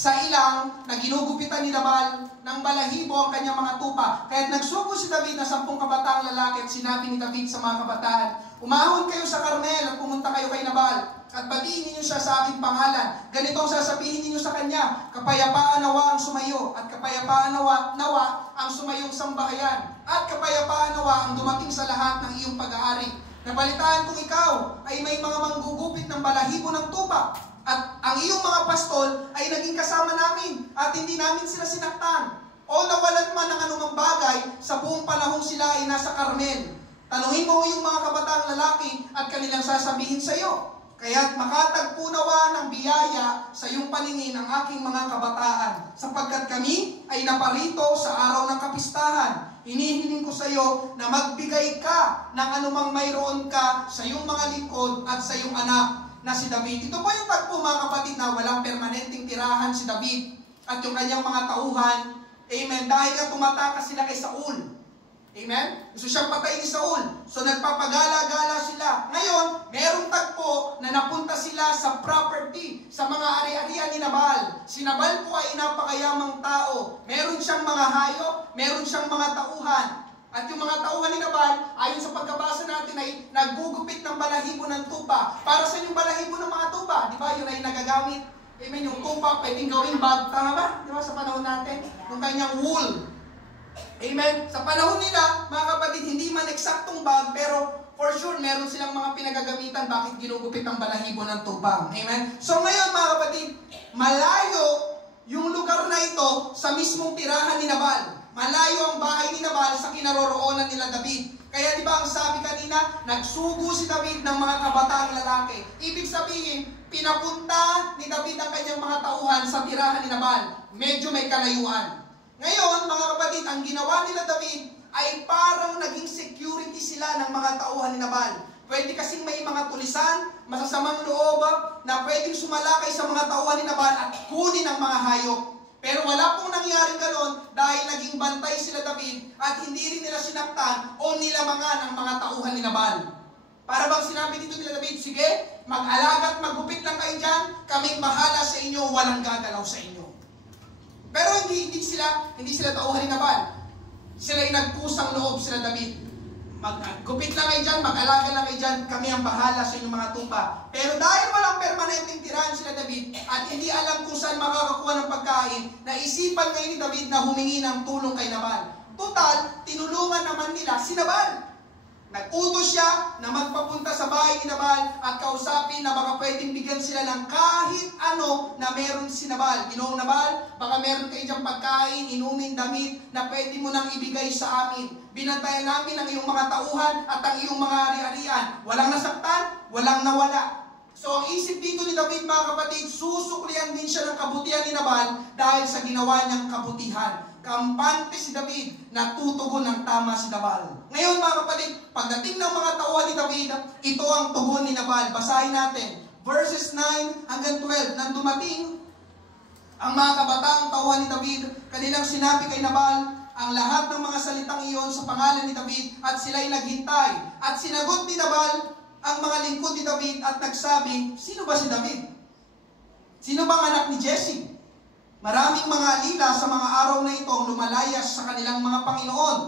sa ilang na ginugupitan ni Nabal ng balahibo ang kanyang mga tupa. Kaya't nagsugo si David na 10 kabataang lalaki at sinabi ni David sa mga kabataan, umahon kayo sa Carmel at pumunta kayo kay Nabal at batiin ninyo siya sa aking pangalan. Ganito ang sasabihin ninyo sa kanya, kapayapaan nawa ang sumayo at kapayapaan kapayapaan nawa ang sumayong sambahayan, at kapayapaan nawa ang dumating sa lahat ng iyong pag-aari. Nabalitaan kong ikaw ay may mga manggugupit ng balahibo ng tupa, at ang iyong mga pastol ay naging kasama namin, at hindi namin sila sinaktan o nawalan man ng anumang bagay sa buong panahong sila ay nasa Carmel. Tanungin mo yung mga kabataang lalaki at kanilang sasabihin sa iyo. Kaya't makatagpo nawa ng biyaya sa iyong paningin ang aking mga kabataan, sapagkat kami ay naparito sa araw ng kapistahan. Hinihiling ko sa iyo na magbigay ka ng anumang mayroon ka sa iyong mga lingkod at sa iyong anak na si David. Ito po yung tagpo, mga kapatid, na walang permanenteng tirahan si David at yung kanyang mga tauhan. Amen. Dahil nga tumatakas sila kay Saul. Amen? Gusto siyang patayin ni Saul. So nagpapagala-gala sila. Ngayon, merong tagpo na napunta sila sa property, sa mga ari-arian ni Nabal. Si Nabal po ay napakayamang tao. Meron siyang mga hayop, meron siyang mga tauhan. At yung mga tauhan ni Nabal, ayon sa pagkabasa natin, ay naggugupit ng balahibo ng tupa. Para sa yung balahibo ng mga tupa? Di ba? Yun ay nagagamit. Amen? Yung tupa, pwedeng gawing bag. Tama ba? Di ba? Sa panahon natin, yung kanyang wool. Amen? Sa panahon nila, mga kapatid, hindi man eksaktong bag, pero for sure, meron silang mga pinagagamitan bakit ginugupit ang balahibo ng tubang. Amen? So ngayon, mga kapatid, malayo yung lugar na ito sa mismong tirahan ni Nabal. Malayo ang bahay ni Nabal sa kinaroroonan nila David. Kaya di ba ang sabi kanina, nagsugo si David ng mga kabataang lalaki. Ibig sabihin, pinapunta ni David ang kanyang mga tauhan sa tirahan ni Nabal. Medyo may kalayuan. Ngayon, mga kapatid, ang ginawa nila David ay parang naging security sila ng mga tauhan ni Nabal. Pwede kasing may mga tulisan, masasamang loob na pwedeng sumalakay sa mga tauhan ni Nabal at kunin ang mga hayop. Pero wala pong nangyaring ganoon dahil naging bantay sila David at hindi rin nila sinaktan o nilamangan ang mga tauhan ni Nabal. Para bang sinabi dito nila David, sige, mag-alaga at maggupit lang kayo dyan, kaming bahala sa inyo, walang gagalaw sa inyo. Pero hindi sila tauhan ni Nabal. Sila ay nagpusang loob sila David. Maggupit lang kayo dyan, mag-alaga lang kayo dyan, kami ang bahala sa inyong mga tupa. Pero dahil walang permanenteng tirahan sila David at hindi alam kung saan makakakuha ng pagkain, naisipan ngayon ni David na humingi ng tulong kay Nabal. Total, tinulungan naman nila si Nabal. Nag-utos siya na magpapunta sa bahay ni Nabal at kausapin na baka pwedeng bigyan sila ng kahit ano na meron si Nabal. Ginoong Nabal, baka meron kayo diyang pagkain, inumin, damit na pwede mo nang ibigay sa amin. Binantayan namin ang iyong mga tauhan at ang iyong mga ari-arian. Walang nasaktan, walang nawala. So ang isip dito ni David, mga kapatid, susuklian din siya ng kabutihan ni Nabal dahil sa ginawa niyang kabutihan. Kampante si David na tutugon ng tama si Nabal. Ngayon, mga kapatid, pagdating ng mga tauhan ni David, ito ang tugon ni Nabal. Basahin natin. Verses 9 hanggang 12. Nang dumating ang mga kabataang tauhan ni David, kanilang sinabi kay Nabal ang lahat ng mga salitang iyon sa pangalan ni David at sila'y naghintay. At sinagot ni Nabal ang mga lingkod ni David at nagsabi, sino ba si David? Sino bang anak ni Jesse? Maraming mga alila sa mga araw na ito ang lumalayas sa kanilang mga Panginoon.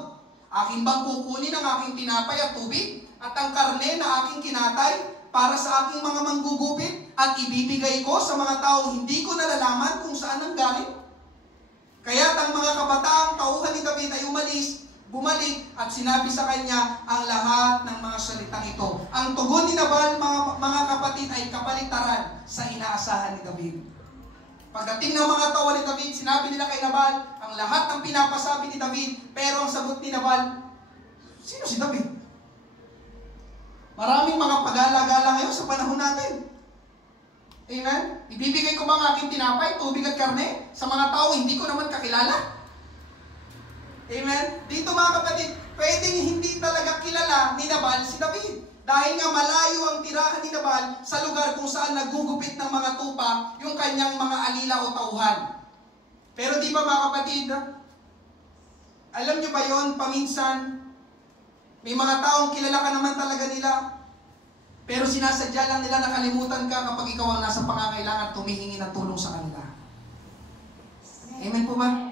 Aking bang kukunin ang aking tinapay at tubig at ang karne na aking kinatay para sa aking mga manggugupit at ibibigay ko sa mga taong hindi ko nalalaman kung saan ang galing? Kaya't ang mga kabataang tauhan ni David ay bumalik at sinabi sa kanya ang lahat ng mga salitang ito. Ang tugon ni Nabal, mga kapatid, ay kabaliktaran sa inaasahan ni David. Pagdating ng mga tauhan ni David, sinabi nila kay Nabal ang lahat ng pinapasabi ni David, pero ang sagot ni Nabal, sino si David? Maraming mga pagala-gala ngayon sa panahon natin. Amen? Ibibigay ko ba ang aking tinapay, tubig at karne sa mga tao hindi ko naman kakilala? Amen? Dito, mga kapatid, pwedeng hindi talaga kilala ni Nabal si David. Dahil nga malayo ang tirahan ni Nabal sa lugar kung saan nagugupit ng mga tupa yung kanyang mga alila o tauhan. Pero di ba, mga kapatid, alam nyo ba yon, paminsan, may mga taong kilala ka naman talaga nila, pero sinasadya lang nila nakalimutan ka kapag ikaw ang nasa pangangailangan at tumihingi ng tulong sa kanila. Amen po ba?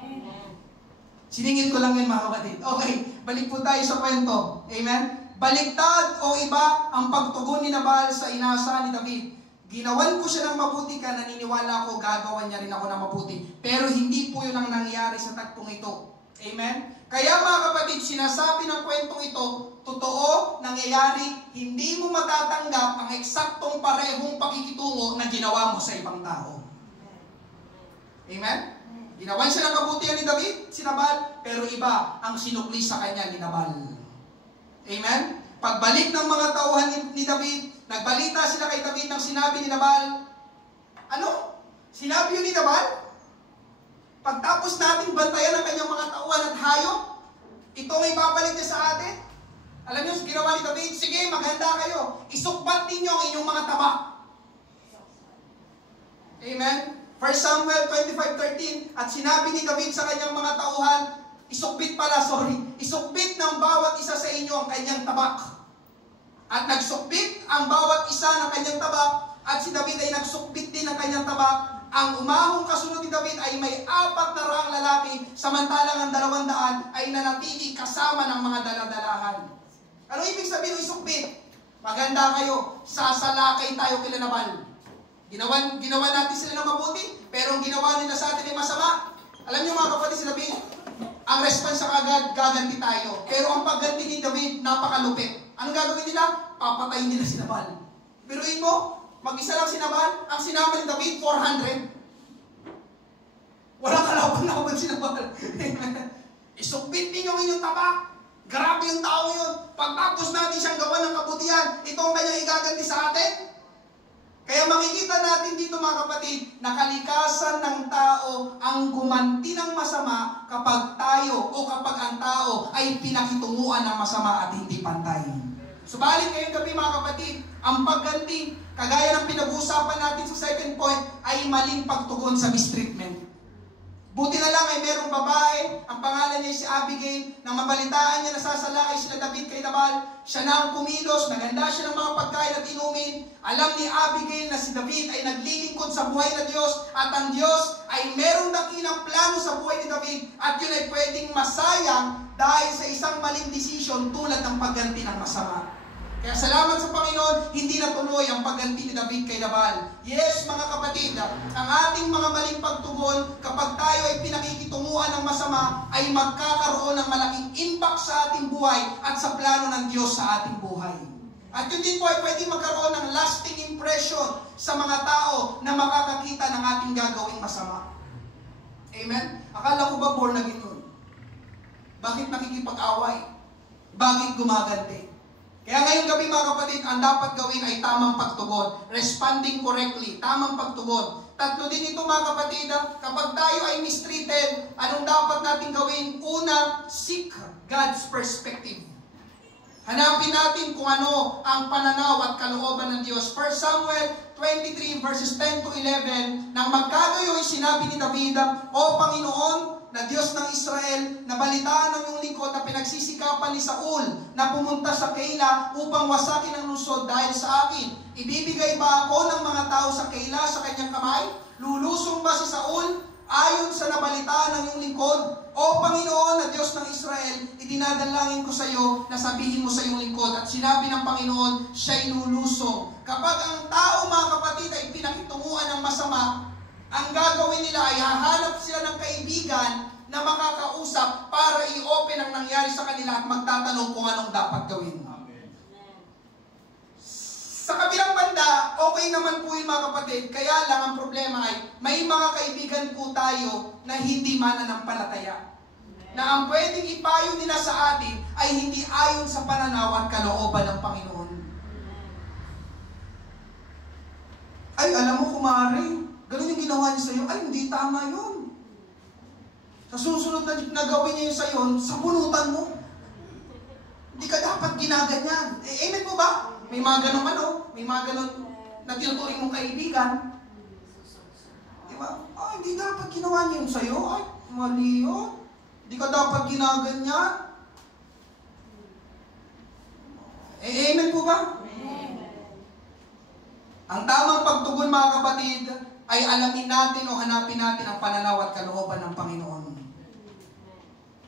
Siningin ko lang yun, mga kapatid. Okay, balik po tayo sa kwento. Amen? Baliktad o iba ang pagtugon ni Nabal sa inaasahan ni David. Ginawan ko siya ng mabuti ka, naniniwala ko gagawan niya rin ako ng mabuti. Pero hindi po yun ang nangyari sa tagpong ito. Amen? Kaya mga kapatid, sinasabi ng kwentong ito, totoo, nangyayari, hindi mo matatanggap ang eksaktong parehong pakikitungo na ginawa mo sa ibang tao. Amen? Ginawan siya ng kabutihan ni David, si Nabal, pero iba ang sinukli sa kanya ni Nabal. Amen? Pagbalik ng mga tauhan ni David, nagbalita sila kay David ng sinabi ni Nabal. Ano? Sinabi yun ni Nabal? Pagtapos natin bantayan ang kanyang mga tauhan at hayop, ito may babalik niya sa atin. Alam niyo, ginawa ni David, sige, maghanda kayo. Isukbat ninyo ang inyong mga tabak. Amen? 1 Samuel 25:13, at sinabi ni David sa kanyang mga tauhan, isukbit ng bawat isa sa inyo ang kanyang tabak. At nagsukbit ang bawat isa ng kanyang tabak, at si David ay nagsukbit din ng kanyang tabak. Ang umahong kasunod ni David ay may 400 lalaki, samantalang ang 200 ay nanatili kasama ng mga daladalahan. Ano ibig sabihin ng isukbit? Maganda kayo, sasalakay tayo kila Nabal. Ginawa natin sila ng mabuti, pero ang ginawa nila sa atin ay masama. Alam niyo mga kapatid, si David, ang response sa kagad, gaganti tayo. Pero ang pagganti ni David, napakalupit. Anong gagawin nila? Papatayin nila si Nabal. Biruin mo, mag-isa lang si Nabal, ang sinama ni David, 400. Walang kalaban-laban si Nabal. Isukbit ninyo ang inyong tabak. Grabe yung tao yun. Pagtapos natin siyang gawa ng kabutihan, ito ang kanyang igaganti sa atin. Kaya makikita natin dito mga kapatid, na kalikasan ng tao ang gumanti ng masama kapag tayo o kapag ang tao ay pinakitunguan ng masama at hindi pantay. Subalit ngayong gabi mga kapatid, ang pagganti, kagaya ng pinag-uusapan natin sa second point, ay maling pagtugon sa mistreatment. Buti na lang ay merong babae, ang pangalan niya si Abigail, nang mabalitaan niya na sasalakay sila David kay Nabal, siya na ang kumilos, naganda siya ng mga pagkain at inumin. Alam ni Abigail na si David ay naglilingkod sa buhay na Diyos, at ang Diyos ay merong dakilang plano sa buhay ni David, at yun ay pwedeng masayang dahil sa isang maling desisyon tulad ng pagganti ng masama. Kaya salamat sa Panginoon, hindi natuloy ang pagganti ni David kay Nabal. Yes, mga kapatid, ang ating mga maling pagtugon, kapag tayo ay pinakikitunguhan ng masama, ay magkakaroon ng malaking impact sa ating buhay at sa plano ng Diyos sa ating buhay. At yun din po ay pwede magkaroon ng lasting impression sa mga tao na makakakita ng ating gagawing masama. Amen? Akala ko ba born again yun? Bakit nakikipag-away? Bakit gumaganti? Kaya ngayong gabi mga kapatid, ang dapat gawin ay tamang pagtugon. Responding correctly, tamang pagtugon. Tatlo din ito mga kapatid, kapag tayo ay mistreated, anong dapat natin gawin? Una, seek God's perspective. Hanapin natin kung ano ang pananaw at kalooban ng Diyos. 1 Samuel 23 verses 10 to 11, nang magkagayoy sinabi ni David, O Panginoon, na Diyos ng Israel, nabalitaan ng iyong lingkod na pinagsisikapan ni Saul na pumunta sa Keila upang wasakin ang lungsod dahil sa akin. Ibibigay ba ako ng mga tao sa Keila sa kanyang kamay? Lulusong ba si Saul ayon sa nabalitaan ng iyong lingkod? O Panginoon na Diyos ng Israel, idinadalangin ko sa iyo na sabihin mo sa iyong lingkod. At sinabi ng Panginoon, siya'y lulusong. Kapag ang tao mga kapatid ay pinakitunguhan ng masama, ang gagawin nila ay hahanap sila ng kaibigan na makakausap para i-open ang nangyari sa kanila at magtatanong kung anong dapat gawin. Amen. Sa kabilang banda, okay naman po yung mga kapatid, kaya lang ang problema ay may mga kaibigan po tayo na hindi mananampalataya. Na ang pwedeng ipayo nila sa atin ay hindi ayon sa pananaw at kalooban ng Panginoon. Ay, alam mo kumare, ganun yung ginawa niya sa'yo, ay hindi tama yun. Sa susunod na gawin niya yun sa'yo, sabunutan mo. Hindi ka dapat ginaganyan. Amen po ba? May mga ganun may mga ganun na tinuturing mong kaibigan. Diba? Ay, hindi dapat ginawa niya yun sa'yo. Ay, mali yun. Hindi ka dapat ginaganyan. Amen po ba? Amen. Ang tamang pagtugon mga kapatid, ay alamin natin o hanapin natin ang pananaw at kalooban ng Panginoon.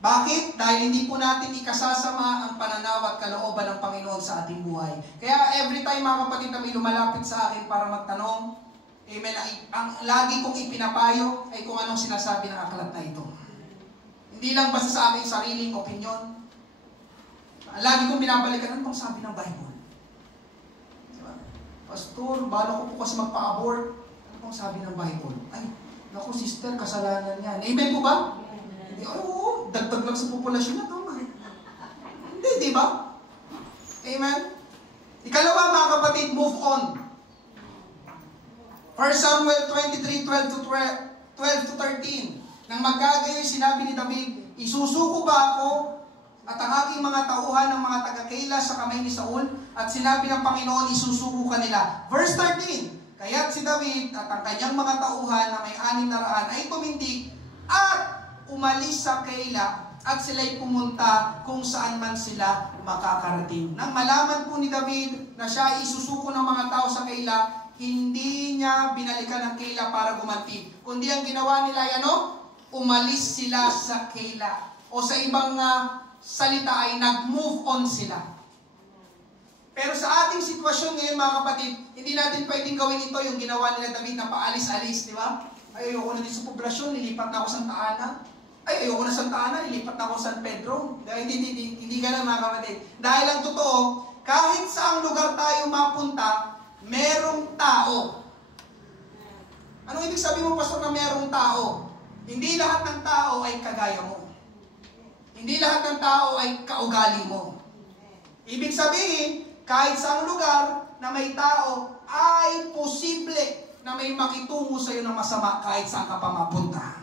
Bakit? Dahil hindi po natin ikasasama ang pananaw at kalooban ng Panginoon sa ating buhay. Kaya every time mga kapatid na may lumalapit sa akin para magtanong, amen, ang lagi kong ipinapayo ay kung anong sinasabi ng aklat na ito. Hindi lang basta sa aking sariling opinion. Lagi kong binabalikan, ano bang sabi ng Bible? Diba? Pastor, bala ko po kasi magpa-abort. Ano bang sabi ng Bible? Ay, naku sister, kasalanan yan. Amen po ba? Hindi, oo, dagdag lang sa populasyon na. Tama. Hindi, di ba? Amen? Ikalawa, mga kapatid, move on. 1 Samuel 23:12-13. Nang magkagayoy, sinabi ni David, isusuko ba ako at ang aking mga tauhan ng mga taga-Keila sa kamay ni Saul? At sinabi ng Panginoon, isusuko ka nila. Verse 13, kaya't si David at ang kanyang mga tauhan na may 600 ay tumindig at umalis sa Keila at sila'y pumunta kung saan man sila makakarating. Nang malaman po ni David na siya ay isusuko ng mga tao sa Keila, hindi niya binalikan ang Keila para gumanti. Kundi ang ginawa nila ay ano? Umalis sila sa Keila. O sa ibang salita ay nag-move on sila. Pero sa ating sitwasyon ngayon mga kapatid, hindi natin pwedeng gawin ito yung ginawa nila David na paalis-alis, di ba? Ay, ayoko na din sa poblasyon, nilipat na ako sa Santa Ana. Ay, ayoko na sa Santa Ana, nilipat na ako sa San Pedro. Hindi ganun mga kapatid. Dahil ang totoo, kahit saang lugar tayo mapunta, merong tao. Anong ibig sabihin mo, pastor, na merong tao? Hindi lahat ng tao ay kagaya mo. Hindi lahat ng tao ay kaugali mo. Ibig sabihin, kahit saang lugar na may tao, ay posible na may makitungo sa iyo ng masama kahit saan ka pa mapunta.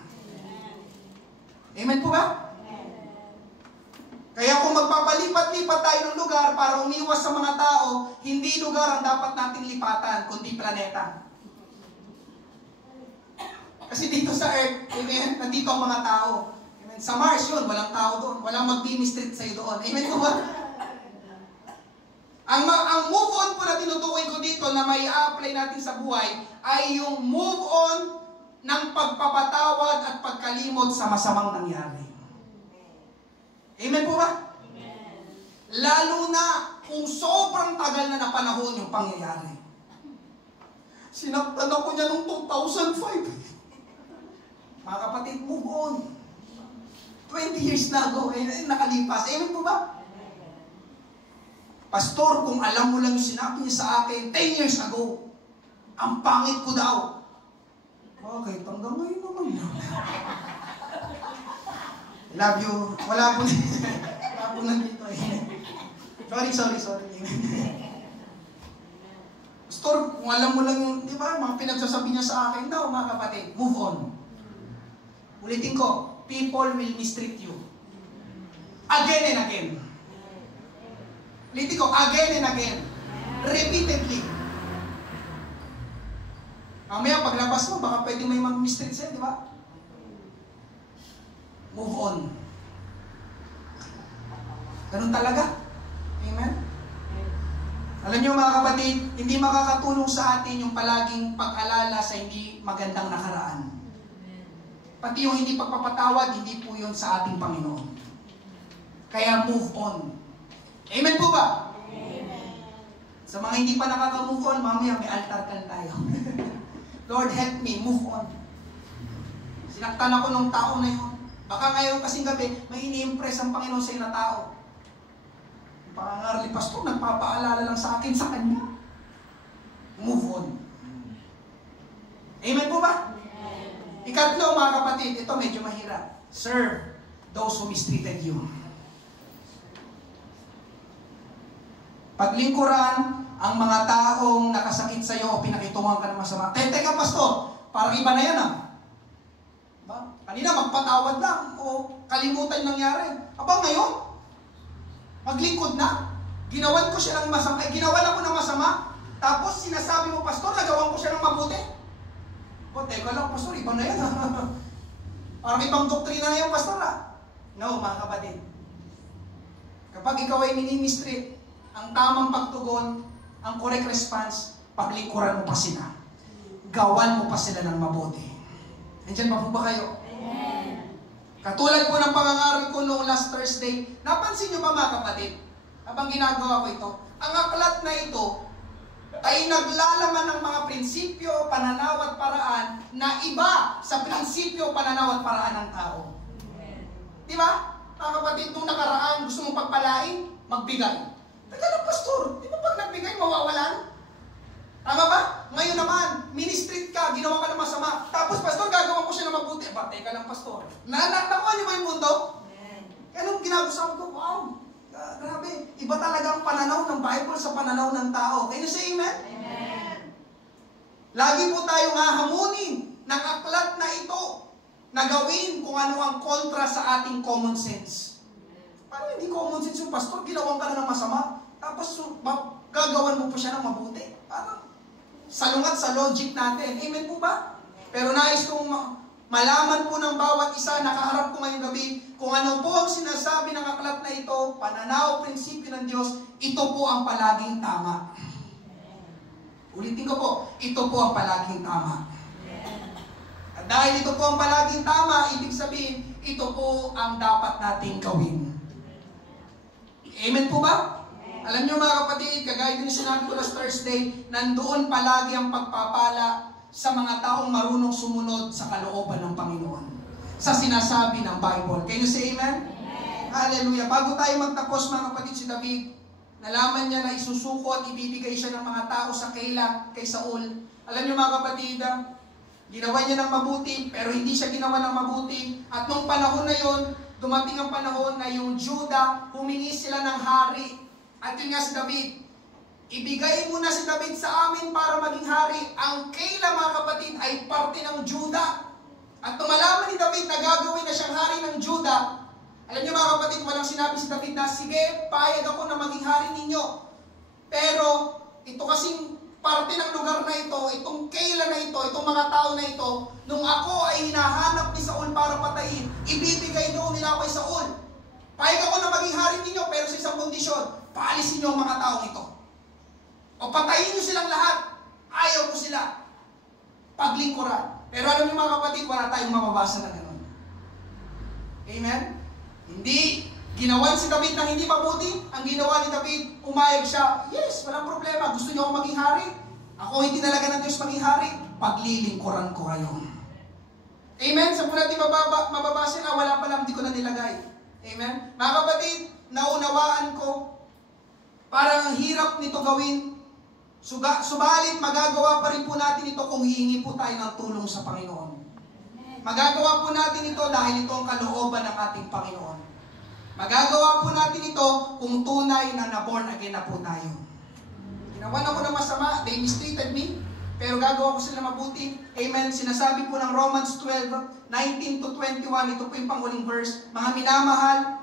Amen po ba? Kaya kung magpapalipat-lipat tayo ng lugar para umiwas sa mga tao, hindi lugar ang dapat nating lipatan, kundi planeta. Kasi dito sa Earth, amen, nandito ang mga tao. Amen. Sa Mars yun, walang tao doon. Walang mag-ministry sa'yo doon. Amen po ba? Ang move on po na tinutukoy ko dito na may apply natin sa buhay ay yung move on ng pagpapatawad at pagkalimot sa masamang nangyari. Amen po ba? Amen. Lalo na kung sobrang tagal na panahon yung pangyayari. Sinaktan ako niya noong 2005. Mga kapatid, move on. 20 years na ago, nakalipas. Amen po ba? Pastor, kung alam mo lang yung sinabi niya sa akin 10 years ago, ang pangit ko daw. Bakit? Hanggang ngayon naman yun. Love you. Wala po nandito. Sorry. Pastor, kung alam mo lang yung, di ba, mga pinagsasabi niya sa akin daw, mga kapatid, move on. Ulitin ko, people will mistreat you. Again and again. Ulitin ko, again and again. Repeatedly. Mamaya, paglabas mo, baka pwede may mag-mistreat sa'yo, di ba? Move on. Ganun talaga. Amen? Alam niyo mga kapatid, hindi makakatulong sa atin yung palaging pag-alala sa hindi magandang nakaraan. Pati yung hindi pagpapatawad, hindi po yun sa ating Panginoon. Kaya move on. Amen po ba? Amen. Sa mga hindi pa nakaka-move on, mamaya may altar call tayo. Lord, help me, move on. Sinaktan ako nung tao na yun. Baka ngayon kasing gabi, may ini-impress ang Panginoon sa iyo na tao. Yung pangangarali, pastor, nagpapaalala lang sa akin sa kanya. Move on. Amen po ba? Ikatlo, mga kapatid, ito medyo mahirap. Serve those who mistreated you. Paglingkuran ang mga taong nakasakit sa iyo o pinakitungan ka ng masama. Teka, pastor, parang iba na yan Ba? Kanina magpatawad lang o kalimutan yung nangyari. Aba ngayon, maglingkod na. Ginawan ko siya ng masama. Ginawan ako ng masama. Tapos sinasabi mo, pastor, nagawan ko siya ng mabuti. O, teka lang, pastor, iba na yan. Parang ibang doktrina na yan, pastor No, mga kapatid. Kapag ikaw ay minimistreat, ang tamang pagtugon, ang correct response, paglingkuran mo pa sila. Gawan mo pa sila ng mabuti. Nandiyan pa po ba kayo? Amen. Katulad po ng pangangaral ko noong last Thursday, napansin nyo ba mga kapatid? Habang ginagawa ko ito, ang aklat na ito ay naglalaman ng mga prinsipyo, pananaw at paraan na iba sa prinsipyo, pananaw at paraan ng tao. Di ba ba? Mga kapatid, nung nakaraan, gusto mong pagpalain, magbigay. Teka lang, pastor, di ba pag nagbigay, mawawalan? Tama ba? Ngayon naman, ministry ka, ginawa ka ng masama. Tapos, pastor, gagawa ko siya ng mabuti. Ba, teka lang, pastor. Nakuha niyo ba yung mundo? Anong ginagawa ko? Wow! Grabe. Iba talaga ang pananaw ng Bible sa pananaw ng tao. Can you say amen? Amen. Lagi po tayong hahamunin ng aklat na ito na gawin kung ano ang kontra sa ating common sense. Parang hindi common sense yung pastor, ginawan ka na ng masama, tapos gagawan mo pa siya ng mabuti. Parang salungat sa logic natin. Amen po ba? Pero nais kong malaman po ng bawat isa, nakaharap ko ngayong gabi, kung ano po ang sinasabi ng aklat na ito, pananaw, prinsipyo ng Diyos, ito po ang palaging tama. Ulitin ko po, ito po ang palaging tama. At dahil ito po ang palaging tama, ibig sabihin, ito po ang dapat nating gawin. Amen po ba? Alam niyo mga kapatid, kagaya din sinabi ko last Thursday, nandoon palagi ang pagpapala sa mga taong marunong sumunod sa kalooban ng Panginoon. Sa sinasabi ng Bible. Can you say amen? Amen. Hallelujah. Bago tayo magtapos mga kapatid, si David, nalaman niya na isusuko at ibibigay siya ng mga tao sa Keila kay Saul. Alam niyo mga kapatid, ginawa niya ng mabuti, pero hindi siya ginawa ng mabuti. At nung panahon na yon, dumating ang panahon na yung Juda, humingi sila ng hari. At yun nga si David, ibigay mo na si David sa amin para maging hari. Ang Keila mga kapatid ay parte ng Juda. At tumalaman ni David na gagawin na siyang hari ng Juda. Alam niyo mga kapatid, walang sinabi si David na, sige, payag ako na maging hari ninyo. Pero, ito kasing parte ng lugar na ito, itong Keila na ito, itong mga tao na ito, nung ako ay hinahanap ni Saul para patayin, ibibigay doon nila ako kay Saul. Payag ako na maging hari ninyo, pero sa isang kondisyon, paalisin niyo ang mga taong ito. O patayin niyo silang lahat. Ayaw ko sila. Paglingkuran. Pero alam niyo mga kapatid, wala tayong mababasa na gano'n. Amen? Hindi ginawan si David ng hindi mabuti. Ang ginawa ni David, umayag siya. Yes, walang problema. Gusto niyo ako maging hari? Ako hindi talaga ng Diyos maging hari. Paglilingkuran ko kayo. Amen? Sa mula di mababasa na, wala pa lang, di ko na nilagay. Amen? Mga kapatid, naunawaan ko, parang ang hirap nito gawin. Subalit, magagawa pa rin po natin ito kung hihingi po tayo ng tulong sa Panginoon. Magagawa po natin ito dahil ito ang kalooban ng ating Panginoon. Magagawa po natin ito kung tunay na na-born again na po tayo. Ginawan ako ng masama, they mistreated me, pero gagawa ko sila mabuti. Amen. Sinasabi po ng Romans 12:19-21, ito po yung panghuling verse. Mga minamahal,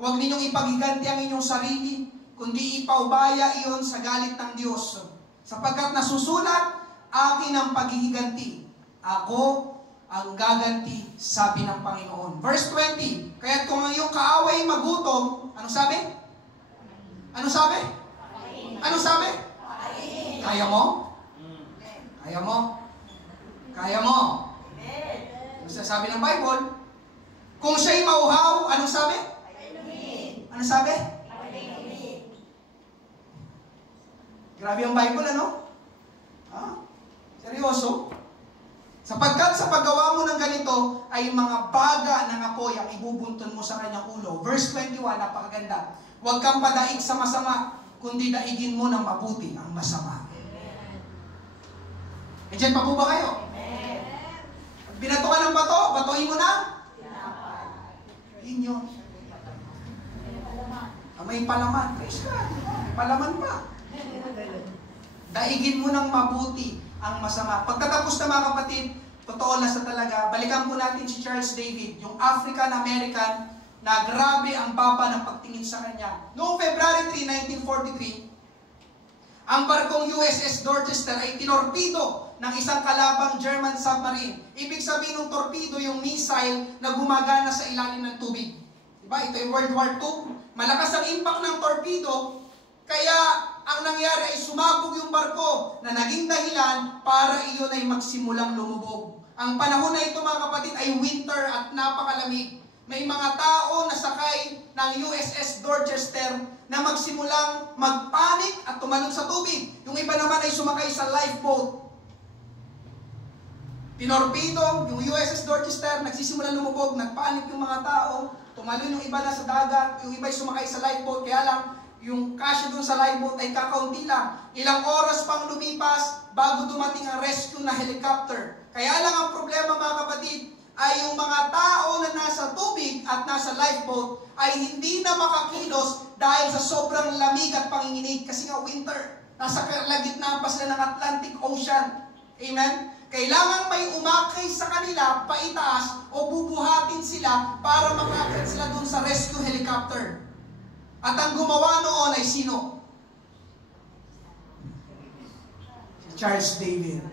huwag ninyong ipagiganti ang inyong sarili, kundi ipaubaya iyon sa galit ng Diyos. Sapagkat nasusulat, akin ang paghihiganti. Ako ang gaganti, sabi ng Panginoon. Verse 20, kaya't kung ang iyong kaaway magutom, ano sabi? Ano sabi? Ano sabi? Kaya mo? Kaya mo? Kaya mo? Ano sabi ng Bible? Kung siya'y mauhaw, anong sabi? Ano sabi? Grabe ang Bible, ano? Seryoso? Sapagkat sa paggawa mo ng ganito, ay mga baga ng apoy ang ibubuntun mo sa kanyang ulo. Verse 21, napakaganda. Huwag kang padaig sa masama, kundi daigin mo ng mabuti ang masama. E dyan pa po ba kayo? Pag binato ka ng bato, batuhin mo na? Yun yun. May palaman. Praise God. May palaman pa. Daigin mo ng mabuti ang masama. Pagkatapos na mga kapatid, totoo na sa talaga, balikan po natin si Charles David, yung African-American na grabe ang baba ng pagtingin sa kanya. Noong February 3, 1943, ang barkong USS Dorchester ay tinorpido ng isang kalabang German submarine. Ibig sabihin ng torpedo yung missile na gumagana sa ilalim ng tubig. Diba? Ito yung World War II. Malakas ang impact ng torpedo, kaya ang nangyari ay sumabog yung barko na naging dahilan para iyon ay magsimulang lumubog. Ang panahon na ito mga kapatid ay winter at napakalamig. May mga tao na sakay ng USS Dorchester na magsimulang magpanik at tumalon sa tubig. Yung iba naman ay sumakay sa lifeboat. Tinorpedo yung USS Dorchester, nagsisimulang lumubog, nagpanik yung mga tao, tumalon yung iba na sa dagat, yung iba ay sumakay sa lifeboat, kaya lang, yung kasya dun sa lifeboat ay kakaunti lang. Ilang oras pang lumipas bago dumating ang rescue na helicopter. Kaya lang ang problema mga kapatid, ay yung mga tao na nasa tubig at nasa lifeboat ay hindi na makakilos dahil sa sobrang lamig at panginginig kasi nga winter. Nasa kalagitnaan pa sila ng Atlantic Ocean. Amen? Kailangan may umakay sa kanila, paitaas, o bubuhatin sila para makakit sila dun sa rescue helicopter. At ang gumawa noon ay sino? Charles David.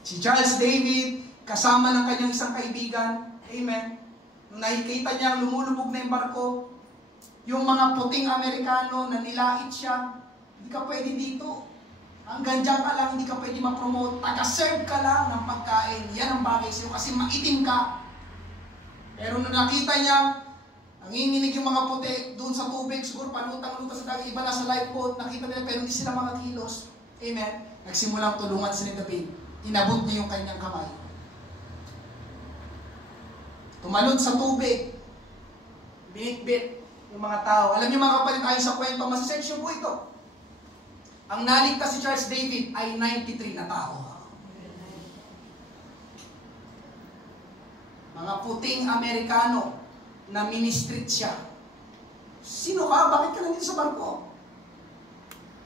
Si Charles David, kasama ng kanyang isang kaibigan, amen, nung nakikita niya lumulubog na yung barko, yung mga puting Amerikano na nilait siya, hindi ka pwede dito. Hanggang dyan ka lang, hindi ka pwede ma-promote. Taga-serve ka lang ng pagkain. Yan ang bagay sa'yo kasi maitim ka. Pero nung nakita niya, nanginginig yung mga puti doon sa tubig, siguro panutang-luta sa dagat, iba na sa lifeboat, nakita nila pero hindi sila makakilos. Amen. Nagsimulang tulungan sila David. Inabot niya yung kanyang kamay. Tumalon sa tubig. Binitbit yung mga tao. Alam niyo mga kapatid, ayon sa kwento, masisection po ito. Ang naligtas si Charles David ay 93 na tao. Mga puting Amerikano na ministreat siya. Sino ka? Bakit ka nandito sa barko?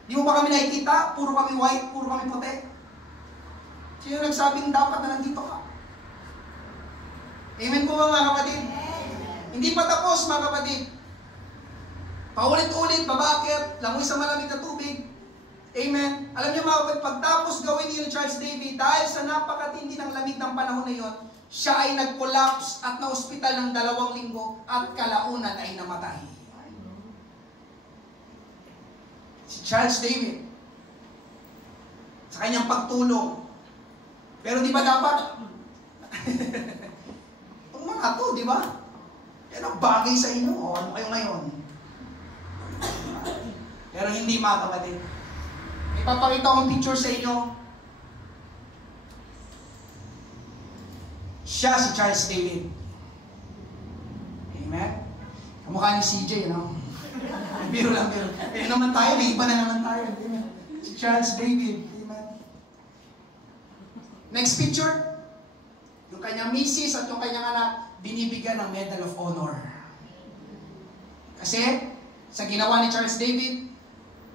Di mo ba kami nakikita? Puro kami white, puro kami puti. Sino nagsabing dapat na nandito ka? Amen po ba mga kapatid? Hindi pa tapos mga kapatid. Paulit-ulit, babakit, langoy sa malamig na tubig. Amen. Alam niyo mga kapatid, pagtapos gawin niyo ni Charles David, dahil sa napakatindi ng lamig ng panahon na yon, siya ay nag-collapse at na-hospital ng 2 linggo at kalaunan ay namatay. Si Charles David, sa kanyang pagtulong, pero di ba dapat? Itong mga to, di ba? Yan ang bagay sa inyo. O, ano kayo ngayon? Pero hindi mga kapatid. Ipapakita kong picture sa inyo. Siya si Charles David. Amen? Kamukha ni CJ, no? Biro lang, biro. Eh naman tayo, may iba na naman tayo. Amen? Si Charles David. Next picture, yung kanyang misis at yung kanyang anak, binibigyan ng Medal of Honor. Kasi, sa ginawa ni Charles David,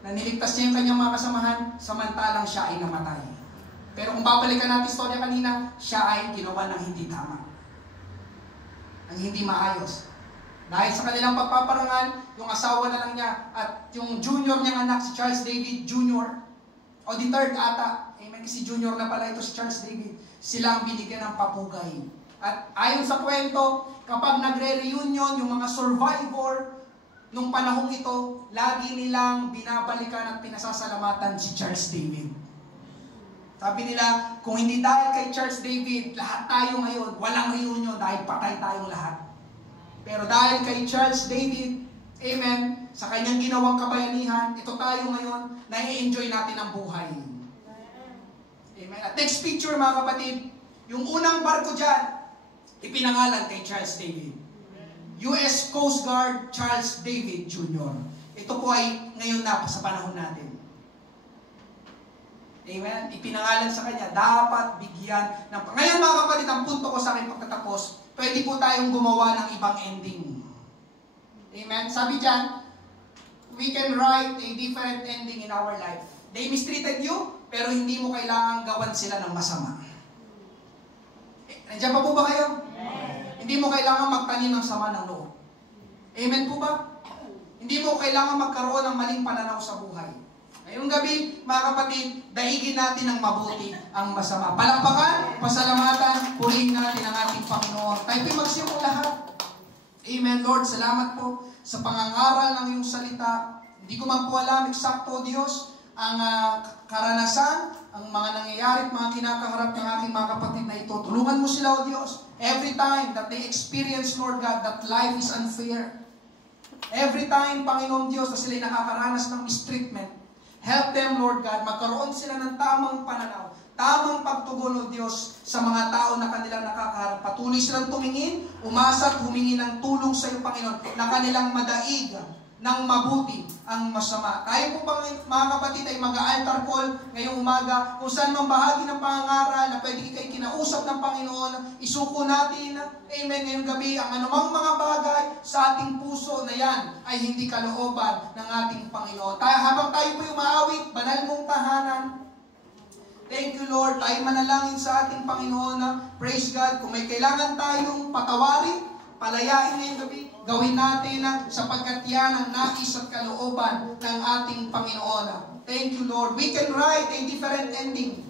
na niligtas niya yung kanyang mga kasamahan, samantalang siya ay namatay. Pero kung babalikan natin istorya kanina, siya ay ginawa ng hindi tama. Ang hindi maayos. Dahil sa kanilang pagpaparangal, yung asawa na lang niya at yung junior niyang anak, si Charles David Jr., o the third ata, amen, kasi junior na pala ito si Charles David, sila ang binigyan ng papugay. At ayon sa kwento, kapag nagre-reunion, yung mga survivor nung panahong ito, lagi nilang binabalikan at pinasasalamatan si Charles David. Sabi nila, kung hindi dahil kay Charles David, lahat tayo ngayon, walang reunion dahil patay tayong lahat. Pero dahil kay Charles David, amen, sa kanyang ginawang kabayanihan, ito tayo ngayon, na-enjoy natin ang buhay. Amen. At next picture mga kapatid, yung unang barko dyan, ipinangalan kay Charles David. US Coast Guard Charles David Jr. Ito po ay ngayon na sa panahon natin. Amen? Ipinangalan sa kanya, dapat bigyan ng... Ngayon mga kapatid, ang punto ko sa akin pagtatapos, pwede po tayong gumawa ng ibang ending. Amen? Sabi dyan, we can write a different ending in our life. They mistreated you, pero hindi mo kailangan gawan sila ng masama. Nandiyan pa po ba kayo? Yes. Hindi mo kailangan magtanim ng sama ng loob. Amen po ba? Hindi mo kailangan magkaroon ng maling pananaw sa buhay. Ngayong gabi, mga kapatid, daigin natin ng mabuti ang masama. Palakpakan, pasalamatan, purihin natin ang ating Panginoon. Tayo po'y magsimong lahat. Amen, Lord. Salamat po sa pangangaral ng iyong salita. Hindi ko man po alam, eksakto, Diyos, ang karanasan, ang mga nangyayari at mga kinakaharap ng aking mga kapatid na ito. Tulungan mo sila, O Diyos, every time that they experience, Lord God, that life is unfair. Every time, Panginoon Diyos, na sila'y nakakaranas ng mistreatment, help them, Lord God, magkaroon sila ng tamang pananaw. tamang pagtugon, O Diyos, sa mga tao na kanilang nakakaharap. Patuloy silang tumingin, umasa at humingi ng tulong sa iyo, Panginoon, na kanilang madaig ng mabuti ang masama. Tayo po mga kapatid ay mag-altar call ngayong umaga, kung saan mang bahagi ng pangangaral na pwede kayo kinausap ng Panginoon, isuko natin, amen, ngayong gabi, ang anumang mga bagay sa ating puso na yan ay hindi kalooban ng ating Panginoon. Habang tayo po umaawit, banal mong tahanan, thank you, Lord. Tayo manalangin sa ating Panginoon na, praise God, kung may kailangan tayong patawarin, palayain ngayong gabi, gawin natin sapagkat yan ang nais at kalooban ng ating Panginoon. Thank you, Lord. We can write a different ending.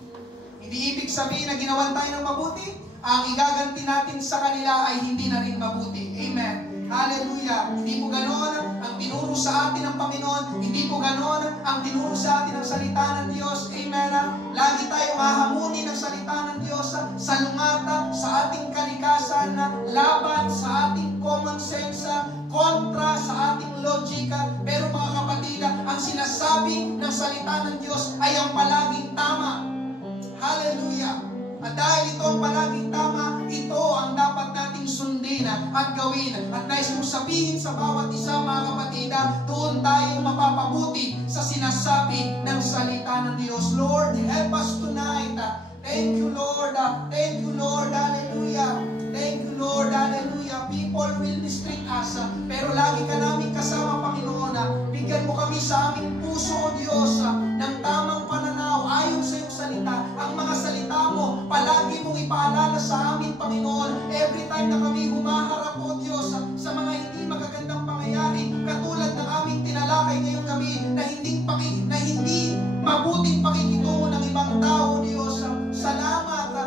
Hindi ibig sabihin na ginawan tayo ng mabuti, ang igaganti natin sa kanila ay hindi na rin mabuti. Amen. Hallelujah. Hindi po ganoon ang tinuro sa atin ng Panginoon. Hindi po ganoon ang tinuro sa atin ng salita ng Diyos. Amen. Lagi tayo mahamuni ng salita ng Diyos sa lungata, sa ating kalikasan, laban sa ating common sense, kontra sa ating logika. Pero mga kapatid, ang sinasabi ng salita ng Diyos ay ang palaging tama. Hallelujah. At dahil ito ang palaging tama, ito ang dapat nating sundin at gawin. At nais kong sabihin sa bawat isa, mga kapatid, doon tayo mapapabuti sa sinasabi ng salita ng Diyos. Lord, help us tonight. Thank you, Lord. Thank you, Lord. Hallelujah. Thank you, Lord. Hallelujah. People will mistreat us, pero lagi ka namin kasama, Panginoon. Bigyan mo kami sa aming puso, O Diyos, ng tamang pananaw ayon sa iyong salita. Ang mga salita mo, palagi mong ipaalala sa amin, Panginoon. Every time na kami humaharap, O Diyos, sa mga hindi magagandang pangyayari, katulad ng aming tinalakay ngayong gabi, na hindi mabuting pakikitungo ng ibang tao, O Diyos.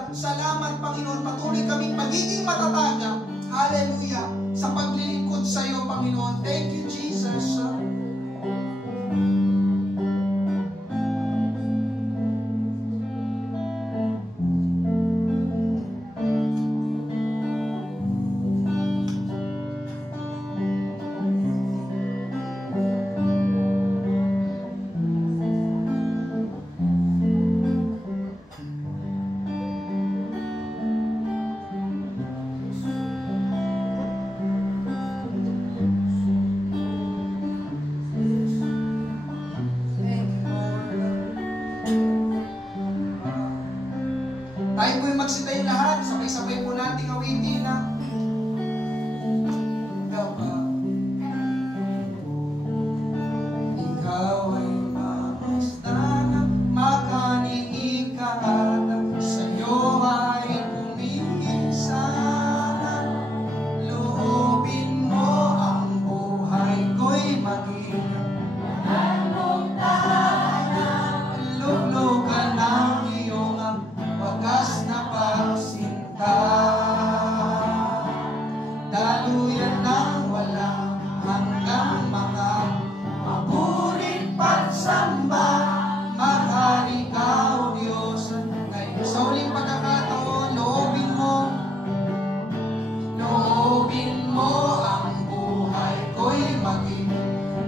Salamat, Panginoon. Patuloy kaming magiging matatag, hallelujah, sa paglilingkod sa iyo, Panginoon. Thank you, Jesus. Tayo po'y magsitayin lahat, sabay-sabay po nating awitin na ikaw ay mamasdan, makanig ka at sa'yo ay kumikinsan. Loobin mo ang buhay ko'y maging anong tahanan, luglugan ng iyong wagas na pagsinta, daluyan ng walang hanggang mga mabulit pagsamba. Maghari ka, O Diyos, ngayon sa uling pagkakataon, loobin mo ang buhay ko'y maging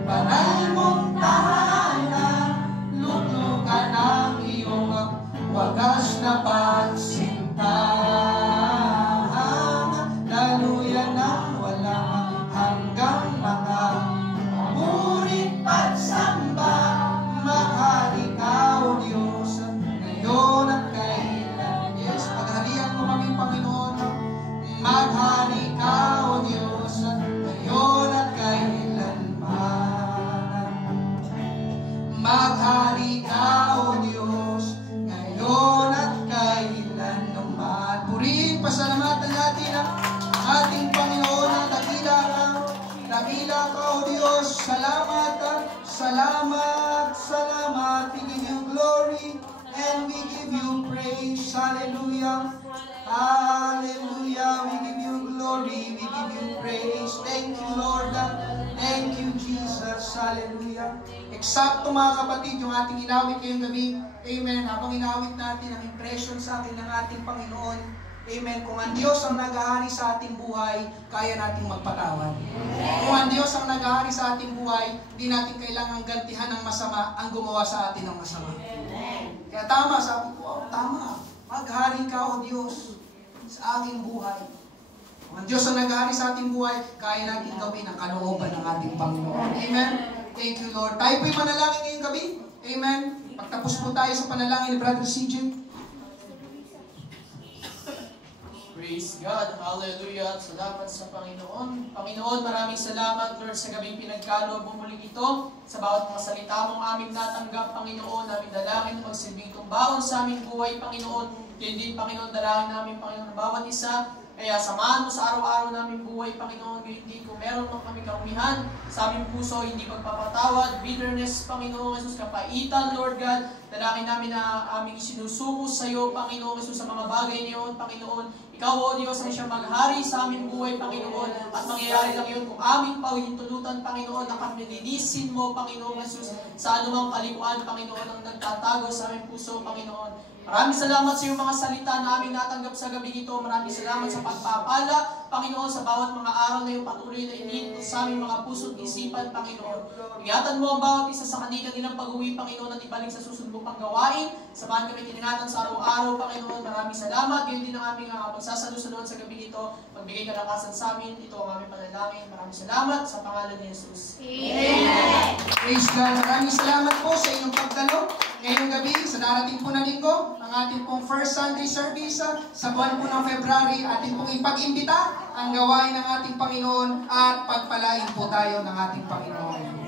banal mong tahanan, luglugan ng iyong wagas na pagsinta, daluyan ng walang hanggang mga murit pagsamba. Maghari ka, O Diyos, ngayon at kailan. Yes, pagharian mo kami, Panginoon. Maghari ka, O Diyos, ngayon at kailanman. Maghari ka, O Diyos, ngayon at kailan naman. Purihin, pasalamatan natin ang ating Panginoon na dakila ka, O Diyos. Salamat. We give you glory and we give you praise. Hallelujah. We give you glory, we give you praise. Thank you, Lord. Thank you, Jesus. Hallelujah. Eksakto, mga kapatid, yung ating inawit ngayong gabi. Amen. Habang inawit natin ang impression sa atin ng ating Panginoon. Amen. Kung ang Diyos ang nag-aari sa ating buhay, kaya nating magpatawad. Kung ang Diyos ang nag-aari sa ating buhay, di natin kailangang gantihan ng masama ang gumawa sa atin ng masama. Kaya tama, sabi ko, tama. Maghari ka, O Diyos, sa aking buhay. Ang Diyos ang naghari sa ating buhay, kaya natin gawin ang kalooban ng ating Panginoon. Amen? Thank you, Lord. Tayo po'y manalangin ngayong gabi. Amen? Pagtapos po tayo sa panalangin ni Brother CJ. Praise God. Hallelujah. Salamat sa Panginoon. Panginoon, maraming salamat, Lord, sa gabing pinagkaloob mo muli ito. Sa bawat mga salita mong aming natanggap, Panginoon, aming dalangin na magsilbing tumbaon sa aming buhay, Panginoon. Yun din, Panginoon, dalangin namin, Panginoon, bawat isa. Kaya samahan mo sa araw-araw namin buhay, Panginoon. Ngayon din, kung meron man kami kaumihan sa aming puso, hindi pagpapatawad, bitterness, Panginoon Jesus, kapaitan, Lord God. Dalangin namin na aming isinusuko sa iyo, Panginoon Jesus, sa mga bagay niyon, Panginoon. Ikaw, O Diyos, ay siya maghari sa aming buhay, Panginoon. At mangyayari lang yun kung aming pahintulutan, Panginoon, na kami nilinisin mo, Panginoon Jesus, sa anumang kalikuan, Panginoon, ang nagtatago sa aming puso, Panginoon. Maraming salamat sa iyong mga salita na aming natanggap sa gabi ito. Maraming salamat sa pagpapala, Panginoon, sa bawat mga araw na iyong patuloy na iniinto sa aming mga puso at isipan, Panginoon. Ingatan mo ang bawat isa sa kanila nilang pag-uwi, Panginoon, at ibalik sa susunod mo pang gawain. Samahan kami tiningatan sa araw-araw, Panginoon. Maraming salamat. Gayon din ang aming pagsasalusunod sa gabi ito. Magbigay kalakasan sa amin. Ito ang aming panalangin. Maraming salamat sa pangalan ni Jesus. Amen. Praise God. Maraming salamat po sa inyong pagdalo. Ngayong gabi, sa darating po na linggo, ang ating pong first Sunday service sa buwan po ng February, ating pong ipag-imbita ang gawain ng ating Panginoon at pagpalain po tayo ng ating Panginoon.